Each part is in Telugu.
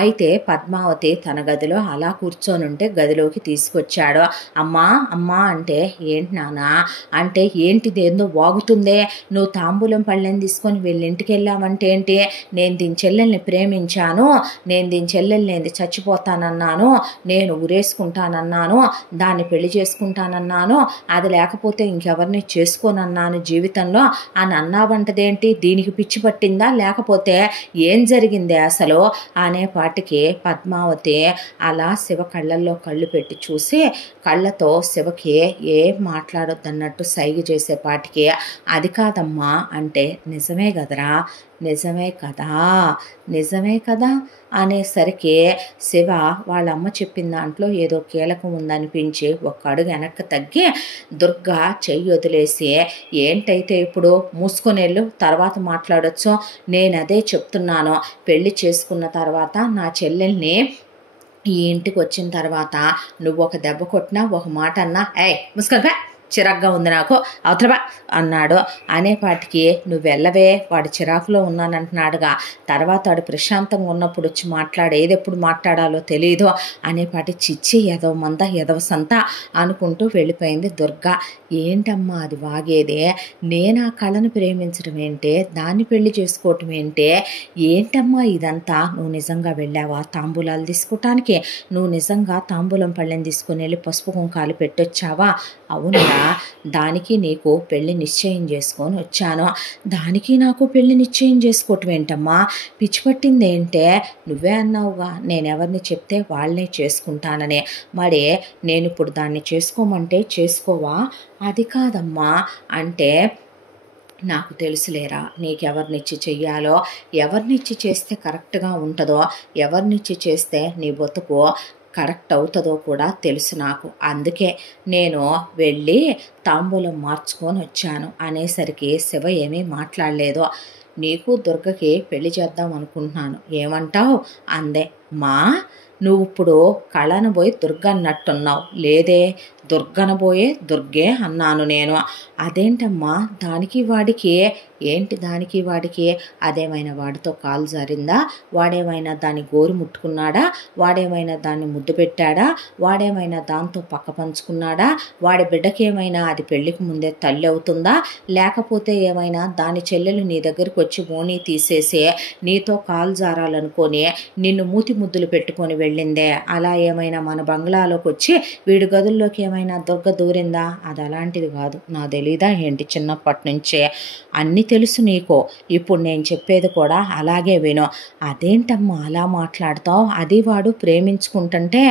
అయితే పద్మావతి తన గదిలో అలా కూర్చొనుంటే గదిలోకి తీసుకొచ్చాడు. అమ్మా అమ్మా అంటే, ఏంటి నాన్న అంటే, ఏంటిదేందో వాగుతుందే, నువ్వు తాంబూలం పళ్ళెని తీసుకొని వీళ్ళింటికి వెళ్ళావంటే ఏంటి, నేను దీని చెల్లెల్ని ప్రేమించాను, నేను దీని చెల్లెల్ని చచ్చిపోతానన్నాను, నేను ఉరేసుకుంటానన్నాను, దాన్ని పెళ్లి చేసుకుంటానన్నాను, అది లేకపోతే ఇంకెవరిని చేసుకోనన్నాను జీవితంలో అని అన్నావంటదేంటి, దీనికి పిచ్చి పట్టిందా లేకపోతే ఏం జరిగిందే అసలు అనేపాటికి పద్మావతి అలా శివ కళ్ళల్లో కళ్ళు పెట్టి చూసి కళ్ళతో శివకి ఏం మాట్లాడొద్దన్నట్టు సైగ చేసేపాటికి, అది కాదమ్మా అంటే, నిజమే కదరా, నిజమే కదా, నిజమే కదా అనేసరికి శివ వాళ్ళమ్మ చెప్పిన దాంట్లో ఏదో కీలకం ఉందనిపించి ఒక్క అడుగు వెనక్కి తగ్గి దుర్గా చెయ్యి వదిలేసి, ఏంటైతే ఇప్పుడు మూసుకొనేళ్ళు తర్వాత మాట్లాడొచ్చు, నేను అదే చెప్తున్నాను, పెళ్లి చేసుకున్న తర్వాత నా చెల్లెల్ని ఈ ఇంటికి వచ్చిన తర్వాత నువ్వు ఒక దెబ్బ కొట్టినా ఒక మాట అన్నా, ఏయ్ ముసుకగా చిరాగ్గా ఉంది నాకు అవతలవా అన్నాడు. అనేపాటికి నువ్వు వెళ్ళవే, వాడు చిరాకులో ఉన్నానంటున్నాడుగా, తర్వాత వాడు ప్రశాంతంగా ఉన్నప్పుడు వచ్చి మాట్లాడు, ఏదెప్పుడు మాట్లాడాలో తెలియదు అనేపాటి, చిచ్చి ఎదవ మంద ఎదవ సంత అనుకుంటూ వెళ్ళిపోయింది దుర్గా. ఏంటమ్మా అది వాగేదే, నేను ఆ కళను ప్రేమించడం ఏంటే, దాన్ని పెళ్లి చేసుకోవటం ఏంటే, ఏంటమ్మా ఇదంతా, నువ్వు నిజంగా వెళ్ళావా తాంబూలాలు తీసుకోవటానికి, నువ్వు నిజంగా తాంబూలం పళ్ళని తీసుకుని వెళ్ళి పసుపు కుంకాలు పెట్టొచ్చావా, అవునరా, దానికి నీకు పెళ్లి నిశ్చయం చేసుకొని వచ్చాను, దానికి నాకు పెళ్లి నిశ్చయం చేసుకోవటం ఏంటమ్మా, పిచ్చి పట్టింది ఏంటే, నువ్వే అన్నావుగా నేనెవరిని చెప్తే వాళ్ళనే చేసుకుంటానని, మరి నేను ఇప్పుడు దాన్ని చేసుకోమంటే చేసుకోవా, అది కాదమ్మా అంటే, నాకు తెలుసులేరా నీకెవరినిచ్చి చెయ్యాలో, ఎవరినిచ్చి చేస్తే కరెక్ట్గా ఉంటుందో, ఎవరినిచ్చి చేస్తే నీ బతుకు కరెక్ట్ అవుతుందో కూడా తెలుసు నాకు, అందుకే నేను వెళ్ళి తాంబూలం మార్చుకొని వచ్చాను అనేసరికి శివ ఏమీ మాట్లాడలేదు. నీకు దుర్గకి పెళ్లి చేద్దాం అనుకుంటున్నాను, ఏమంటావు అందే. మా నువ్వు ఇప్పుడు కళను పోయి దుర్గ అన్నట్టున్నావు, లేదే దుర్గనబోయే దుర్గే అన్నాను నేను. అదేంటమ్మా దానికి వాడికి ఏంటి, దానికి వాడికి అదేమైనా వాడితో కాలు జారిందా, వాడేమైనా దాన్ని గోరు ముట్టుకున్నాడా, వాడేమైనా దాన్ని ముద్దు పెట్టాడా, వాడేమైనా దాంతో పక్క పంచుకున్నాడా, వాడి బిడ్డకేమైనా అది పెళ్లికి ముందే తల్లి అవుతుందా, లేకపోతే ఏమైనా దాని చెల్లెలు నీ దగ్గరికి వచ్చి మోనీ తీసేసి నీతో కాలు జారాలనుకొని నిన్ను మూతి ముద్దులు పెట్టుకొని వెళ్ళిందే, అలా ఏమైనా మన బంగ్లాలోకి వచ్చి వీడి గదుల్లోకి ఏమైనా దుర్గ దూరిందా, అది అలాంటిది కాదు, నా తెలీదా ఏంటి, చిన్నప్పటి నుంచే అన్నీ తెలుసు నీకు, ఇప్పుడు నేను చెప్పేది కూడా అలాగే విను. అదేంటమ్మా అలా మాట్లాడతావు, అది వాడు ప్రేమించుకుంటుంటే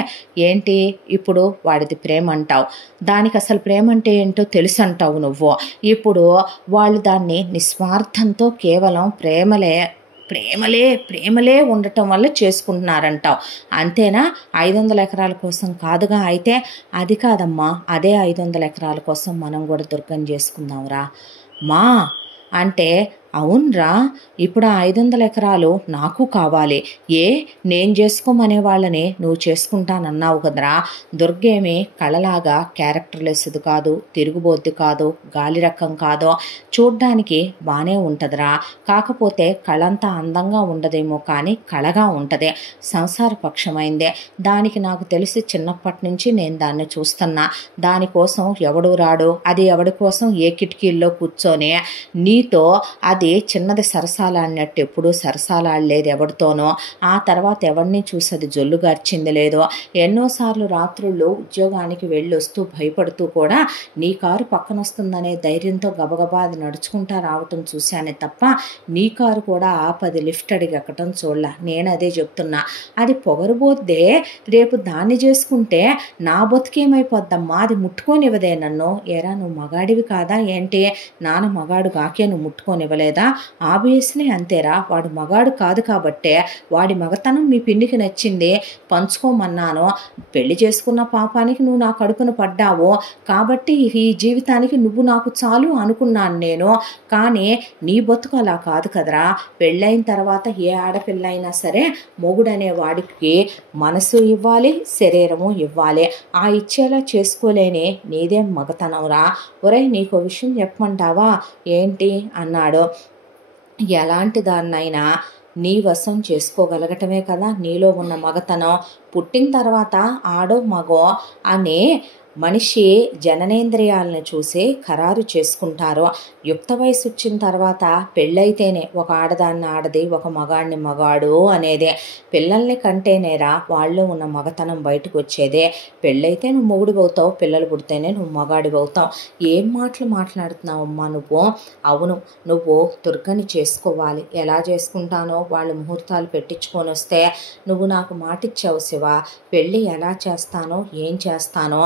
ఏంటి ఇప్పుడు వాడిది ప్రేమ అంటావు, దానికి అసలు ప్రేమ అంటే ఏంటో తెలుసు అంటావు నువ్వు, ఇప్పుడు వాళ్ళు దాన్ని నిస్వార్థంతో కేవలం ప్రేమలే ఉండటం వల్ల చేసుకుంటున్నారంటావు, అంతేనా, 500 ఎకరాల కోసం కాదుగా, అయితే అది కాదమ్మా, అదే 500 ఎకరాల కోసం మనం కూడా దుర్గం చేసుకుందాంరా మా అంటే, అవునరా ఇప్పుడు 500 ఎకరాలు నాకు కావాలి, నేను చేసుకోమనే వాళ్ళని నువ్వు చేసుకుంటానన్నావు కదరా, దుర్గేమి కళలాగా క్యారెక్టర్లెస్ది కాదు, తిరుగుబోద్ది కాదు, గాలి రకం కాదు, చూడ్డానికి బాగానే ఉంటుందిరా, కాకపోతే కళంతా అందంగా ఉండదేమో కానీ కళగా ఉంటుంది, సంసార పక్షమైందే, దానికి నాకు తెలిసి చిన్నప్పటి నుంచి నేను దాన్ని చూస్తున్నా, దానికోసం ఎవడు రాడు, అది ఎవడి కోసం ఏ కిటికీల్లో కూర్చొని నీతో అది చిన్నది సరసాలాడినట్టు ఎప్పుడూ సరసాలాడలేదు ఎవరితోనో, ఆ తర్వాత ఎవరిని చూసి అది జొల్లు గర్చింది లేదో, ఎన్నోసార్లు రాత్రుళ్ళు ఉద్యోగానికి వెళ్ళి వస్తూ భయపడుతూ కూడా నీ కారు పక్కన వస్తుందనే ధైర్యంతో గబగబా అది నడుచుకుంటా రావటం చూశానే తప్ప నీ కారు కూడా ఆపది లిఫ్ట్ అడిగి ఎక్కటం చూడలా, నేను అదే చెప్తున్నా, అది పొగరబోద్దే, రేపు దాన్ని చేసుకుంటే నా బతుకేమైపోద్దమ్మా, అది ముట్టుకోనివ్వదే నన్ను, ఏరా నువ్వు మగాడివి కాదా ఏంటి, నాన్న మగాడు కాకే నువ్వు ముట్టుకోనివ్వలేదా, ఆబ్వియస్లీ అంతేరా, వాడు మగాడు కాదు కాబట్టే వాడి మగతనం మీ పిన్నికి నచ్చింది పంచుకోమన్నాను, పెళ్లి చేసుకున్న పాపానికి నువ్వు నా కడుపున పడ్డావు కాబట్టి ఈ జీవితానికి నువ్వు నాకు చాలు అనుకున్నాను నేను, కానీ నీ బతుకు అలా కాదు కదరా, పెళ్ళైన తర్వాత ఏ ఆడపిల్ల అయినా సరే మొగుడనే వాడికి మనసు ఇవ్వాలి, శరీరము ఇవ్వాలి, ఆ ఇచ్చేలా చేసుకోలేని నీదేం మగతనంరా, ఒరేయ్ నీకో విషయం చెప్పమంటావా ఏంటి అన్నాడు. ఎలాంటి దాన్నైనా నీ వశం చేసుకోగలగటమే కదా నీలో ఉన్న మగతనం. పుట్టిన తర్వాత ఆడో మగో అనే మనిషి జననేంద్రియాలను చూసి ఖరారు చేసుకుంటారు. యుక్త వయసు వచ్చిన తర్వాత పెళ్ళైతేనే ఒక ఆడదాన్ని ఆడది, ఒక మగాడిని మగాడు అనేదే. పిల్లల్ని కంటేనేరా వాళ్ళు ఉన్న మగతనం బయటకు వచ్చేదే. పెళ్ళైతే నువ్వు మొగుడు అవుతావు, పిల్లలు పుడితేనే నువ్వు మగాడి అవుతావు. ఏం మాటలు మాట్లాడుతున్నావు అమ్మా నువ్వు? అవును, నువ్వు దుర్గని చేసుకోవాలి. ఎలా చేసుకుంటానో వాళ్ళు ముహూర్తాలు పెట్టించుకొని వస్తే నువ్వు నాకు మాటిచ్చావు శివ, పెళ్ళి ఎలా చేస్తానో ఏం చేస్తానో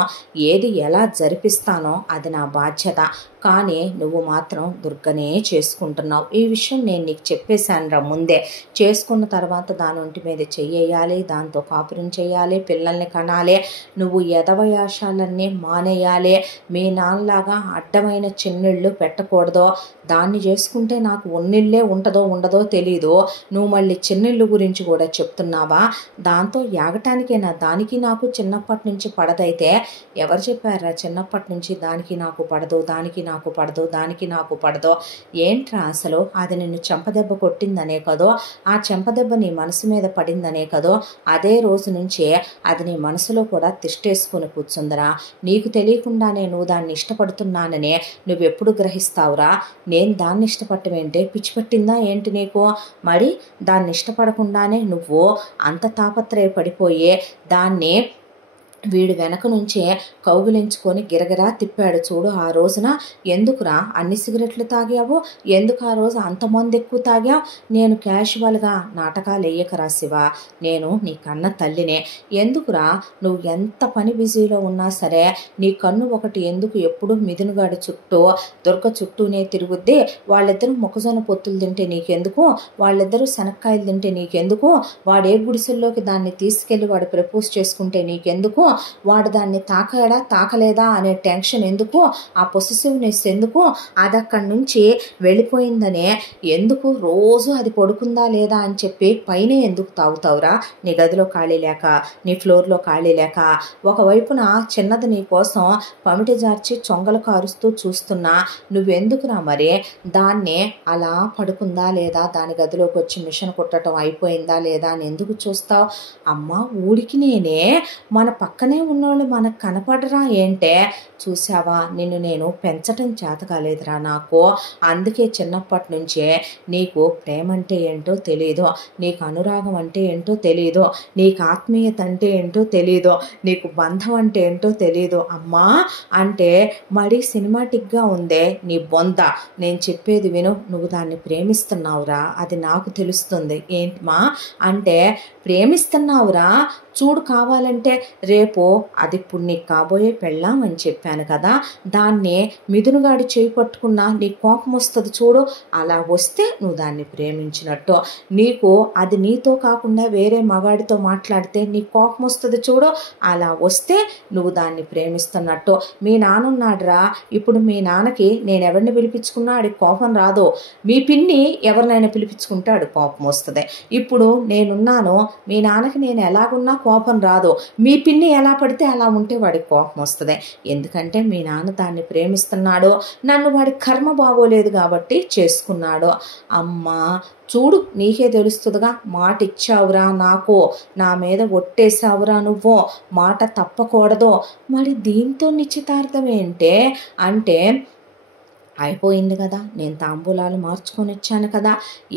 ఏది ఎలా జరిపిస్తానో అది నా బాధ్యత. కానీ నువ్వు మాత్రం దుర్గనే చేసుకుంటున్నావు. ఈ విషయం నేను నీకు చెప్పేశాను ముందే. చేసుకున్న తర్వాత దాని ఒంటి మీద చెయ్యాలి, దాంతో కాపురం చేయాలి, పిల్లల్ని కనాలి. నువ్వు ఎదవయాశాలన్నీ మానేయాలి. మీ నాన్నలాగా అడ్డమైన చిన్నిళ్ళు పెట్టకూడదు. దాన్ని చేసుకుంటే నాకు ఉన్నిళ్ళే ఉంటుందో ఉండదో తెలీదు. నువ్వు మళ్ళీ చిన్నిళ్ళు గురించి కూడా చెప్తున్నావా? దాంతో యాగటానికేనా? దానికి నాకు చిన్నప్పటి నుంచి పడదైతే ఎవరు చెప్పారా చిన్నప్పటి నుంచి దానికి నాకు పడదు, దానికి నాకు పడదు, దానికి నాకు పడదు? ఏంట్రా అసలు? అది నిన్ను చెంపదెబ్బ కొట్టిందనే కదో, ఆ చెంపదెబ్బ నీ మనసు మీద పడిందనే కదో, అదే రోజు నుంచే అది నీ మనసులో కూడా తిష్టేసుకుని కూర్చుందరా. నీకు తెలియకుండానే నువ్వు దాన్ని ఇష్టపడుతున్నాననే నువ్వెప్పుడు గ్రహిస్తావురా? నేను దాన్ని ఇష్టపడటమేంటే? పిచ్చి పట్టిందా ఏంటి నీకు? మరి దాన్ని ఇష్టపడకుండానే నువ్వు అంత తాపత్రయపడిపోయే దాన్ని వీడు వెనక నుంచే కౌగిలించుకొని గిరగిరా తిప్పాడు చూడు. ఆ రోజున ఎందుకురా అన్ని సిగరెట్లు తాగావు? ఎందుకు ఆ రోజు అంతమంది ఎక్కువ తాగావు? నేను క్యాషువల్గా నాటకాలు వేయకరా శివ, నేను నీ కన్న తల్లినే. ఎందుకురా నువ్వు ఎంత పని బిజీలో ఉన్నా సరే నీ కన్ను ఒకటి ఎందుకు ఎప్పుడు మిథునుగాడి చుట్టూ దుర్గ చుట్టూనే తిరుగుద్ది? వాళ్ళిద్దరూ మొక్కజొన్న పొత్తులు తింటే నీకెందుకు? వాళ్ళిద్దరూ శనక్కాయలు తింటే నీకెందుకు? వాడు ఏ గుడిసెల్లోకి దాన్ని తీసుకెళ్ళి వాడు ప్రపోజ్ చేసుకుంటే నీకెందుకు? వాడు దాన్ని తాకాడా తాకలేదా అనే టెన్షన్ ఎందుకు? ఆ పొసెసివ్నెస్ ఎందుకు? అది అక్కడి నుంచి వెళ్ళిపోయిందనే ఎందుకు రోజు అది పడుకుందా లేదా అని చెప్పి పైన ఎందుకు తాగుతావురా? నీ గదిలో ఖాళీ లేక, నీ ఫ్లోర్లో ఖాళీ లేక, ఒకవైపున చిన్నది నీ కోసం పమిటి జార్చి చొంగలు కారుస్తూ చూస్తున్నా నువ్వెందుకురా మరి దాన్ని అలా పడుకుందా లేదా, దాని గదిలోకి వచ్చి మిషన్ కుట్టడం అయిపోయిందా లేదా అని ఎందుకు చూస్తావు? అమ్మ ఊడికి నేనే, మన పక్కనే ఉన్నోళ్ళు మనకు కనపడరా ఏంటే? చూసావా, నిన్ను నేను పెంచటం చేత కాలేదురా నాకు. అందుకే చిన్నప్పటి నుంచే నీకు ప్రేమ అంటే ఏంటో తెలీదు, నీకు అనురాగం అంటే ఏంటో తెలీదు, నీకు ఆత్మీయత అంటే ఏంటో తెలీదు, నీకు బంధం అంటే ఏంటో తెలీదు. అమ్మా అంటే మరీ సినిమాటిక్గా ఉందే నీ బొంద. నేను చెప్పేది విను, నువ్వు దాన్ని ప్రేమిస్తున్నావురా, అది నాకు తెలుస్తుంది. ఏంటమ్మా అంటే ప్రేమిస్తున్నావురా? చూడు, కావాలంటే రేపు అది ఇప్పుడు నీకు కాబోయే పెళ్ళాం అని చెప్పాను కదా, దాన్ని మిథునుగాడి చేయి పట్టుకున్నా నీ కోపం వస్తుంది చూడు. అలా వస్తే నువ్వు దాన్ని ప్రేమించినట్టు. నీకు అది నీతో కాకుండా వేరే మగాడితో మాట్లాడితే నీ కోపం వస్తుంది చూడు. అలా వస్తే నువ్వు దాన్ని ప్రేమిస్తున్నట్టు. మీ నాన్నున్నాడురా, ఇప్పుడు మీ నాన్నకి నేను ఎవరిని పిలిపించుకున్నా ఆడికి కోపం రాదు. మీ పిన్ని ఎవరినైనా పిలిపించుకుంటే ఆడికి కోపం వస్తుంది. ఇప్పుడు నేనున్నాను, మీ నాన్నకి నేను ఎలాగున్నా కోపం రాదు. మీ పిన్ని ఎలా పడితే అలా ఉంటే వాడికి కోపం వస్తుంది. ఎందుకంటే మీ నాన్న దాన్ని ప్రేమిస్తున్నాడు, నన్ను వాడి కర్మ బాగోలేదు కాబట్టి చేసుకున్నాడు. అమ్మా చూడు, నీకే తెలుస్తుందిగా. మాట ఇచ్చావురా నాకు, నా మీద ఒట్టేసావురా నువ్వు, మాట తప్పకూడదు. మరి దీంతో నిశ్చితార్థం ఏంటే అంటే అయిపోయింది కదా, నేను తాంబూలాలు మార్చుకొని వచ్చాను కదా,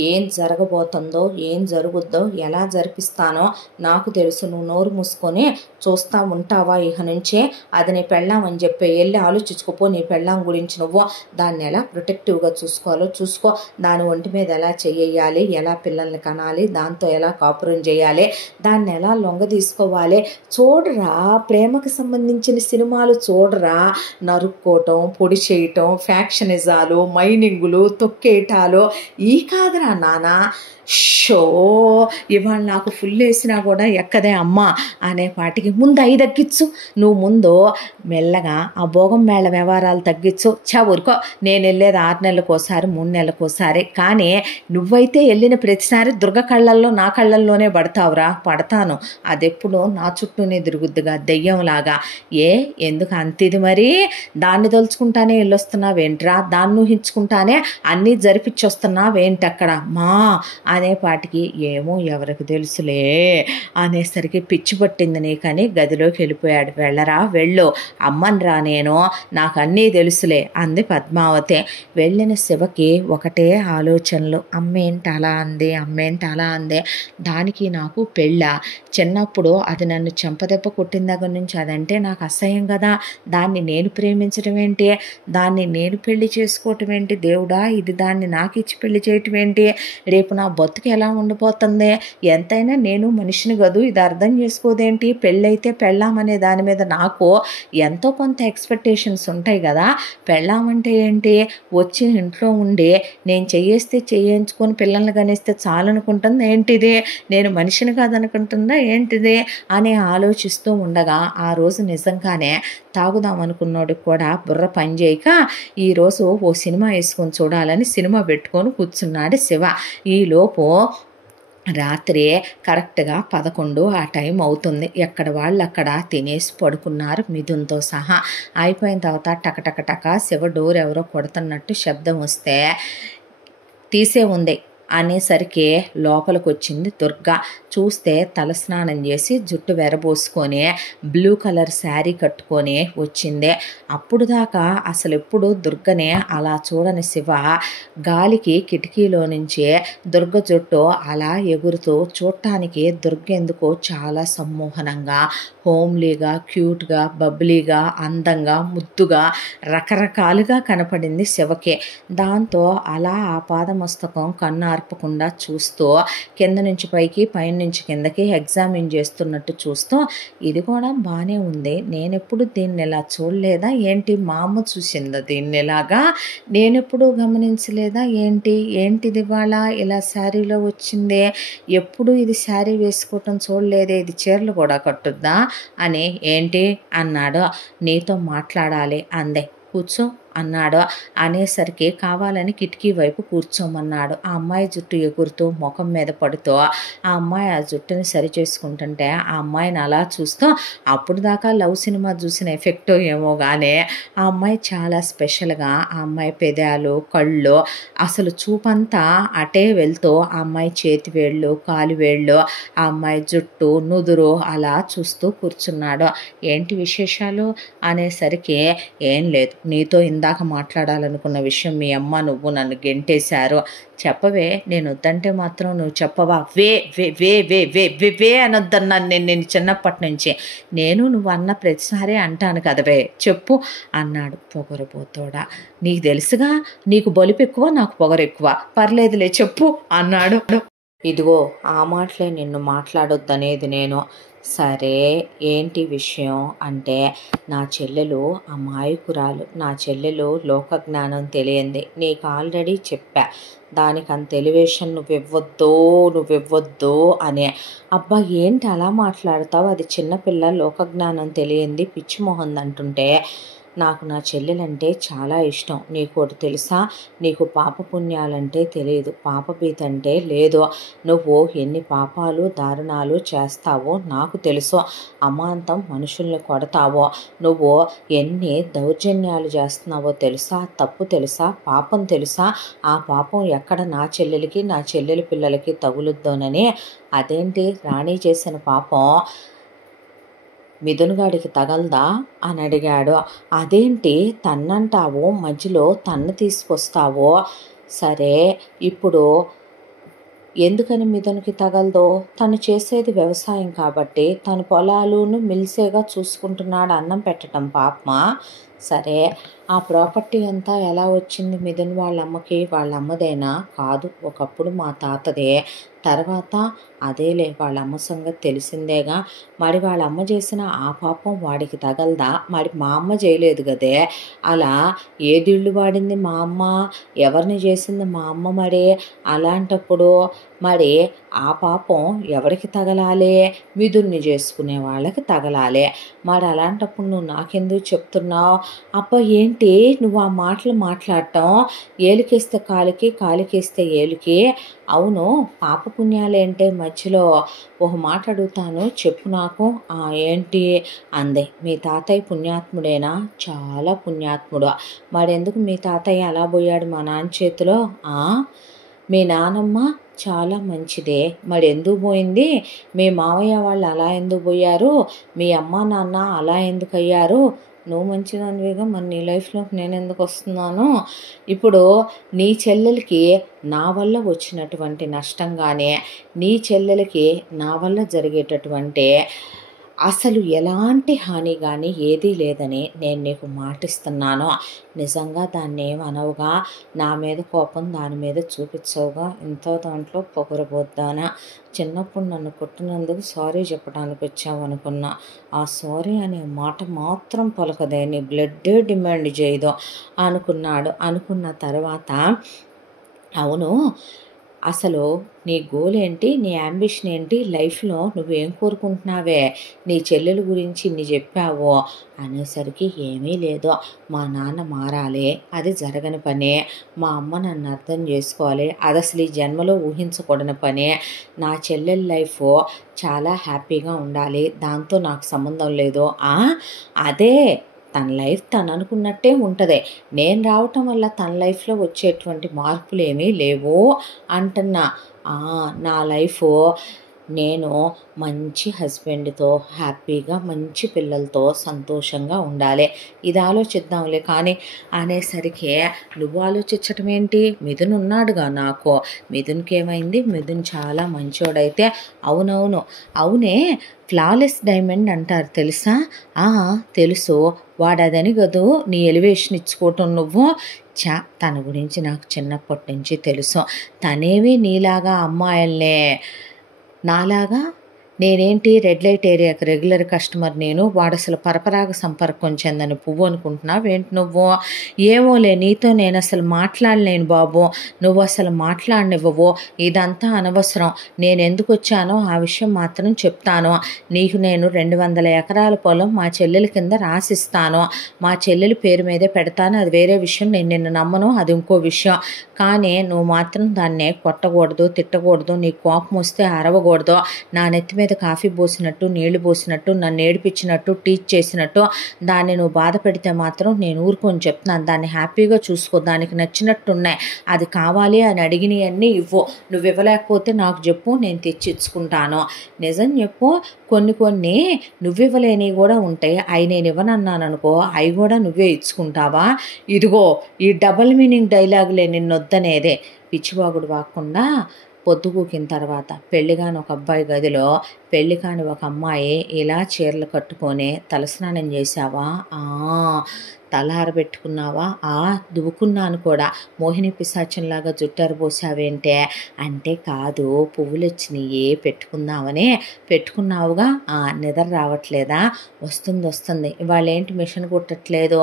ఏం జరగబోతుందో ఏం జరుగుద్దో ఎలా జరిపిస్తానో నాకు తెలుసు. నువ్వు నోరు మూసుకొని చూస్తూ ఉంటావా ఇక నుంచే? అది నీ పెళ్ళాం అని చెప్పి వెళ్ళి ఆలోచించుకోపో. నీ పెళ్ళాం గురించి నువ్వు దాన్ని ఎలా ప్రొటెక్టివ్గా చూసుకోవాలో చూసుకో. దాని ఒంటి మీద ఎలా చెయ్యాలి, ఎలా పిల్లల్ని కనాలి, దాంతో ఎలా కాపురం చేయాలి, దాన్ని ఎలా లొంగ తీసుకోవాలి చూడరా. ప్రేమకు సంబంధించిన సినిమాలు చూడరా. నరుక్కోవటం, పొడి చేయటం, ఫ్యాక్షనిజాలు, మైనింగులు, తొక్కేటాలు ఈ కాదురా నాన్న. షో ఇవాళ నాకు ఫుల్ వేసినా కూడా ఎక్కదే అమ్మ అనే పాటికి ముందు అవి తగ్గించు. నువ్వు ముందు మెల్లగా ఆ భోగం మేళ వ్యవహారాలు తగ్గించు. ఊరుకో, నేను వెళ్ళేది 6 నెలలకోసారి 3 నెలలకోసారి. కానీ నువ్వైతే వెళ్ళిన ప్రతిసారి దుర్గ కళ్ళల్లో నా కళ్ళల్లోనే పడతావురా. పడతాను, అదెప్పుడు నా చుట్టూనే తిరుగుద్దిగా దెయ్యంలాగా. ఎందుకు అంతిది మరి? దాన్ని తలుచుకుంటానే వెళ్ళొస్తున్నావేంట్రా? దాన్ని ఊహించుకుంటానే అన్నీ జరిపించొస్తున్నావేంటి అక్కడ మా అనేపాటికి ఏమో ఎవరికి తెలుసులే అనేసరికి పిచ్చి పట్టింది నీకని గదిలోకి వెళ్ళిపోయాడు. వెళ్ళరా వెళ్ళు, అమ్మన్రా నేను, నాకు అన్నీ తెలుసులే అంది పద్మావతి. వెళ్ళిన శివకి ఒకటే ఆలోచనలు. అమ్మేంటి అలా అంది, అమ్మేంటి అలా అంది, దానికి నాకు పెళ్ళా? చిన్నప్పుడు అది నన్ను చెంపదెబ్బ కొట్టిన దగ్గర నుంచి అదంటే నాకు అసహ్యం కదా, దాన్ని నేను ప్రేమించడం ఏంటి, దాన్ని నేను పెళ్లి చేసుకోవటం ఏంటి దేవుడా, ఇది దాన్ని నాకు ఇచ్చి పెళ్లి చేయటం ఏంటి, రేపు నా బతుకు ఎలా ఉండిపోతుంది, ఎంతైనా నేను మనిషిని కదూ, ఇది అర్థం చేసుకోదేంటి, పెళ్ళైతే పెళ్ళామనే దాని మీద నాకు ఎంతో కొంత ఎక్స్పెక్టేషన్స్ ఉంటాయి కదా, పెళ్ళామంటే ఏంటి, వచ్చి ఇంట్లో ఉండి నేను చేయేస్తే చేయించుకొని పిల్లల్ని కనిస్తే చాలనుకుంటుంది ఏంటిది, నేను మనిషిని కాదనుకుంటుందా ఏంటిది అని ఆలోచిస్తూ ఉండగా ఆ రోజు నిజంగానే తాగుదాం అనుకున్నోడికి కూడా బుర్ర పని చేయక ఈరోజు ఓ సినిమా వేసుకొని చూడాలని సినిమా పెట్టుకొని కూర్చున్నాడు శివ. ఈలోపు రాత్రి కరెక్ట్గా 11 ఆ టైం అవుతుంది. ఎక్కడ వాళ్ళు అక్కడ తినేసి పడుకున్నారు మిథున్తో సహా. అయిపోయిన తర్వాత టకటక శివ డోర్ ఎవరో కొడుతున్నట్టు శబ్దం వస్తే తీసే ఉంది అనేసరికి లోపలికి వచ్చింది దుర్గ. చూస్తే తలస్నానం చేసి జుట్టు వెరబోసుకొని బ్లూ కలర్ శారీ కట్టుకొని వచ్చింది. అప్పుడు దాకా అసలు ఎప్పుడు దుర్గనే అలా చూడని శివ గాలికి కిటికీలో నుంచి దుర్గ జుట్టు అలా ఎగురుతూ చూడటానికి దుర్గ ఎందుకో చాలా సమ్మోహనంగా, హోమ్లీగా, క్యూట్గా, బబ్లీగా, అందంగా, ముద్దుగా, రకరకాలుగా కనపడింది శివకి. దాంతో అలా ఆ పాదమస్తకం కన్ను ఆర్పకుండా చూస్తూ కింద నుంచి పైకి, పైన నుంచి కిందకి ఎగ్జామిన్ చేస్తున్నట్టు చూస్తూ, ఇది కూడా బాగానే ఉంది, నేనెప్పుడు దీన్ని ఇలా చూడలేదా ఏంటి, మా అమ్మ చూసిందా దీన్ని ఇలాగా, నేనెప్పుడు గమనించలేదా ఏంటిది ఇవాళ ఇలా శారీలో వచ్చిందే, ఎప్పుడు ఇది శారీ వేసుకోవటం చూడలేదే, ఇది చీరలు కూడా కట్టుద్దా అని ఏంటి అన్నాడు. నీతో మాట్లాడాలి అందే. కూర్చో అన్నాడు. అనేసరికి కావాలని కిటికీ వైపు కూర్చోమన్నాడు. ఆ అమ్మాయి జుట్టు ఎగురుతూ ముఖం మీద పడుతూ ఆ అమ్మాయి ఆ జుట్టుని సరి చేసుకుంటుంటే ఆ అమ్మాయిని అలా చూస్తూ, అప్పుడు దాకా లవ్ సినిమా చూసిన ఎఫెక్ట్ ఏమో కానీ ఆ అమ్మాయి చాలా స్పెషల్గా, ఆ అమ్మాయి పెదాలు, కళ్ళు, అసలు చూపంతా అటే వెళ్తూ ఆ అమ్మాయి చేతి వేళ్ళు, కాలు వేళ్ళు, ఆ అమ్మాయి జుట్టు, నుదురు అలా చూస్తూ కూర్చున్నాడు. ఏంటి విశేషాలు అనేసరికి ఏం లేదు, నీతో ఇందాక మాట్లాడాలనుకున్న విషయం మీ అమ్మ నువ్వు నన్ను గెంటేశారు, చెప్పవే, నేను వద్దంటే మాత్రం నువ్వు చెప్పవా, వే వే వే వే వే వే వే అనొద్దన్నాను నేను చిన్నప్పటి నుంచి, నేను నువ్వు అన్న ప్రతిసారి అంటాను కదవే, చెప్పు అన్నాడు. పొగరబోతోడా, నీకు తెలుసుగా, నీకు బలుపు ఎక్కువ, నాకు పొగరు ఎక్కువ, పర్లేదులే చెప్పు అన్నాడు. ఇదిగో ఆ మాటలే నిన్ను మాట్లాడొద్దనేది నేను. సరే ఏంటి విషయం అంటే, నా చెల్లెలు అమాయకురాలు, నా చెల్లెలు లోకజ్ఞానం తెలియంది, నీకు ఆల్రెడీ చెప్పా, దానికి అంత ఎలివేషన్ నువ్వివ్వద్దు అనే. అబ్బా ఏంటి అలా మాట్లాడతావు, అది చిన్నపిల్ల, లోకజ్ఞానం తెలియంది, పిచ్చి మొహంది అంటుంటే, నాకు నా చెల్లెలంటే చాలా ఇష్టం, నీకోటి తెలుసా, నీకు పాపపుణ్యాలంటే తెలియదు, పాపభీతి అంటే లేదు, నువ్వు ఎన్ని పాపాలు దారుణాలు చేస్తావో నాకు తెలుసు, అమాంతం మనుషుల్ని కొడతావో, నువ్వు ఎన్ని దౌర్జన్యాలు చేస్తున్నావో తెలుసా, తప్పు తెలుసా, పాపం తెలుసా, ఆ పాపం ఎక్కడ నా చెల్లెలకి, నా చెల్లెలి పిల్లలకి తగులుద్దోనని. అదేంటి రాణి చేసిన పాపం మిథున్గాడికి తగలదా అని అడిగాడు. అదేంటి తన్నంటావో, మధ్యలో తన్ను తీసుకొస్తావో, సరే ఇప్పుడు ఎందుకని మిథున్కి తగలదో, తను చేసేది వ్యవసాయం కాబట్టి తను పొలాలును మిల్సేగా చూసుకుంటున్నాడు, అన్నం పెట్టడం పాపమా, సరే ఆ ప్రాపర్టీ అంతా ఎలా వచ్చింది మిథున్ వాళ్ళ అమ్మకి, వాళ్ళ అమ్మదేనా కాదు, ఒకప్పుడు మా తాతదే, తర్వాత అదేలే వాళ్ళ అమ్మ సంగతి తెలిసిందేగా, మరి వాళ్ళ అమ్మ చేసిన ఆ పాపం వాడికి తగలదా, మరి మా అమ్మ చేయలేదు కదే, అలా ఏదిళ్ళు వాడింది మా అమ్మ, ఎవరిని చేసింది మా అమ్మ, మరి అలాంటప్పుడు మరి ఆ పాపం ఎవరికి తగలాలి, మిథున్ని చేసుకునే వాళ్ళకి తగలాలి, మరి అలాంటప్పుడు నువ్వు నాకెందుకు చెప్తున్నావు, అబ్బా ఏంటి నువ్వు ఆ మాటలు మాట్లాడటం, ఏలికేస్తే కాలికి, కాలికేస్తే ఏలికి, అవును పాపపుణ్యాలేంటే, మధ్యలో ఒక మాట అడుగుతాను చెప్పు నాకు, ఏంటి అందే. మీ తాతయ్య పుణ్యాత్ముడేనా, చాలా పుణ్యాత్ముడు, మరెందుకు మీ తాతయ్య అలా పోయాడు మా నాన్న చేతిలో, మీ నానమ్మ చాలా మంచిదే. మరి ఎందుకు పోయింది? మీ మావయ్య వాళ్ళు అలా ఎందుకు పోయారు? మీ అమ్మ నాన్న అలా ఎందుకయ్యారు? నువ్వు మంచిదానివిగా, మరి నీ లైఫ్లోకి నేనెందుకు వస్తున్నాను? ఇప్పుడు నీ చెల్లెలకి నా వల్ల వచ్చినటువంటి నష్టం కానీ, నీ చెల్లెలకి నా వల్ల జరిగేటటువంటి అసలు ఎలాంటి హాని కానీ ఏదీ లేదని నేను నీకు మాటిస్తున్నాను. నిజంగా దాన్ని ఏమనవుగా, నా మీద కోపం దాని మీద చూపించవుగా. ఎంతో దాంట్లో పొగరబోద్దానా, చిన్నప్పుడు నన్ను కొట్టినందుకు సారీ చెప్పడానికి వచ్చావు అనుకున్నా. ఆ సారీ అనే మాట మాత్రం పలకదే, నీ బ్లడ్డే డిమాండ్ చేయదు అనుకున్నాడు. అనుకున్న తర్వాత, అవును అసలు నీ గోల్ ఏంటి? నీ యాంబిషన్ ఏంటి? లైఫ్‌లో నువ్వేం కోరుకుంటున్నావే? నీ చెల్లెల గురించి ఇన్ని చెప్పావు అనేసరికి, ఏమీ లేదు, మా నాన్న మారాలి, అది జరగని పని. మా అమ్మ నన్ను అర్థం చేసుకోవాలి, అది అసలు ఈ జన్మలో ఊహించకూడని పని. నా చెల్లెల లైఫ్ చాలా హ్యాపీగా ఉండాలి, దాంతో నాకు సంబంధం లేదు. అదే తన లైఫ్ తను అనుకున్నట్టే ఉంటుంది. నేను రావటం వల్ల తన లైఫ్లో వచ్చేటువంటి మార్పులు ఏమీ లేవు అంటున్నా. నా లైఫ్ నేను మంచి హస్బెండ్తో హ్యాపీగా మంచి పిల్లలతో సంతోషంగా ఉండాలి, ఇది ఆలోచిద్దాంలే కానీ అనేసరికి, నువ్వు ఆలోచించటం ఏంటి? మిథున్ ఉన్నాడుగా నాకు. మిథున్కి ఏమైంది? మిథున్ చాలా మంచోడైతే, అవునవును అవునే, ఫ్లాలెస్ డైమండ్ అంటారు తెలుసా? తెలుసు. వాడదని కదూ నీ ఎలివేషన్ ఇచ్చుకోవటం నువ్వు. తన గురించి నాకు చిన్నప్పటి నుంచి తెలుసు. తనేవి నీలాగా అమ్మాయిల్నే, నాలాగా నేనేంటి రెడ్ లైట్ ఏరియాకి రెగ్యులర్ కస్టమర్ నేను. వాడు అసలు పరపరాగ సంపర్కం చెందని పువ్వు అనుకుంటున్నావేంటి నువ్వు? ఏమోలే, నీతో నేను అసలు మాట్లాడలేను బాబు, నువ్వు అసలు మాట్లాడనివ్వవు. ఇదంతా అనవసరం. నేను ఎందుకు వచ్చానో ఆ విషయం మాత్రం చెప్తాను. నీకు నేను 200 ఎకరాల పొలం మా చెల్లెల కింద రాసిస్తాను. మా చెల్లెల పేరు మీదే పెడతాను, అది వేరే విషయం. నేను నిన్ను నమ్మను, అది ఇంకో విషయం. కానీ నువ్వు మాత్రం దాన్ని కొట్టకూడదు, తిట్టకూడదు, నీ కోపం వస్తే అరవకూడదు. నా నెత్తి మీద కాఫీ పోసినట్టు, నీళ్లు పోసినట్టు, నన్ను ఏడిపించినట్టు, టీచ్ చేసినట్టు దాన్ని నువ్వు బాధ పెడితే మాత్రం నేను ఊరుకొని చెప్తున్నాను. దాన్ని హ్యాపీగా చూసుకో, దానికి నచ్చినట్టున్నాయి, అది కావాలి అని అడిగినవన్నీ ఇవ్వు. నువ్వు ఇవ్వలేకపోతే నాకు చెప్పు, నేను తెచ్చి ఇచ్చుకుంటాను. నిజం చెప్పు, కొన్ని నువ్వు ఇవ్వలేనివి కూడా ఉంటాయి, అవి నేను ఇవ్వనన్నాను అనుకో, అవి కూడా నువ్వే ఇచ్చుకుంటావా? ఇదిగో ఈ డబల్ మీనింగ్ డైలాగులే నిన్నొద్దనేదే. పిచ్చివాగుడు వాక్కుండా పొద్దుగూకిన తర్వాత పెళ్ళిగాని ఒక అబ్బాయి గదిలో పెళ్ళి కాని ఒక అమ్మాయి ఇలా చీరలు కట్టుకొని తలస్నానం చేశావా? తలారబెట్టుకున్నావా? దువ్వుకున్నాను కూడా. మోహిని పిశాచంలాగా జుట్టారు పోసావేంటే అంటే, కాదు పువ్వులు వచ్చినాయి పెట్టుకుందామని. పెట్టుకున్నావుగా. నిద్ర రావట్లేదా? వస్తుంది. ఇవాళ ఏంటి మిషన్ కుట్టట్లేదు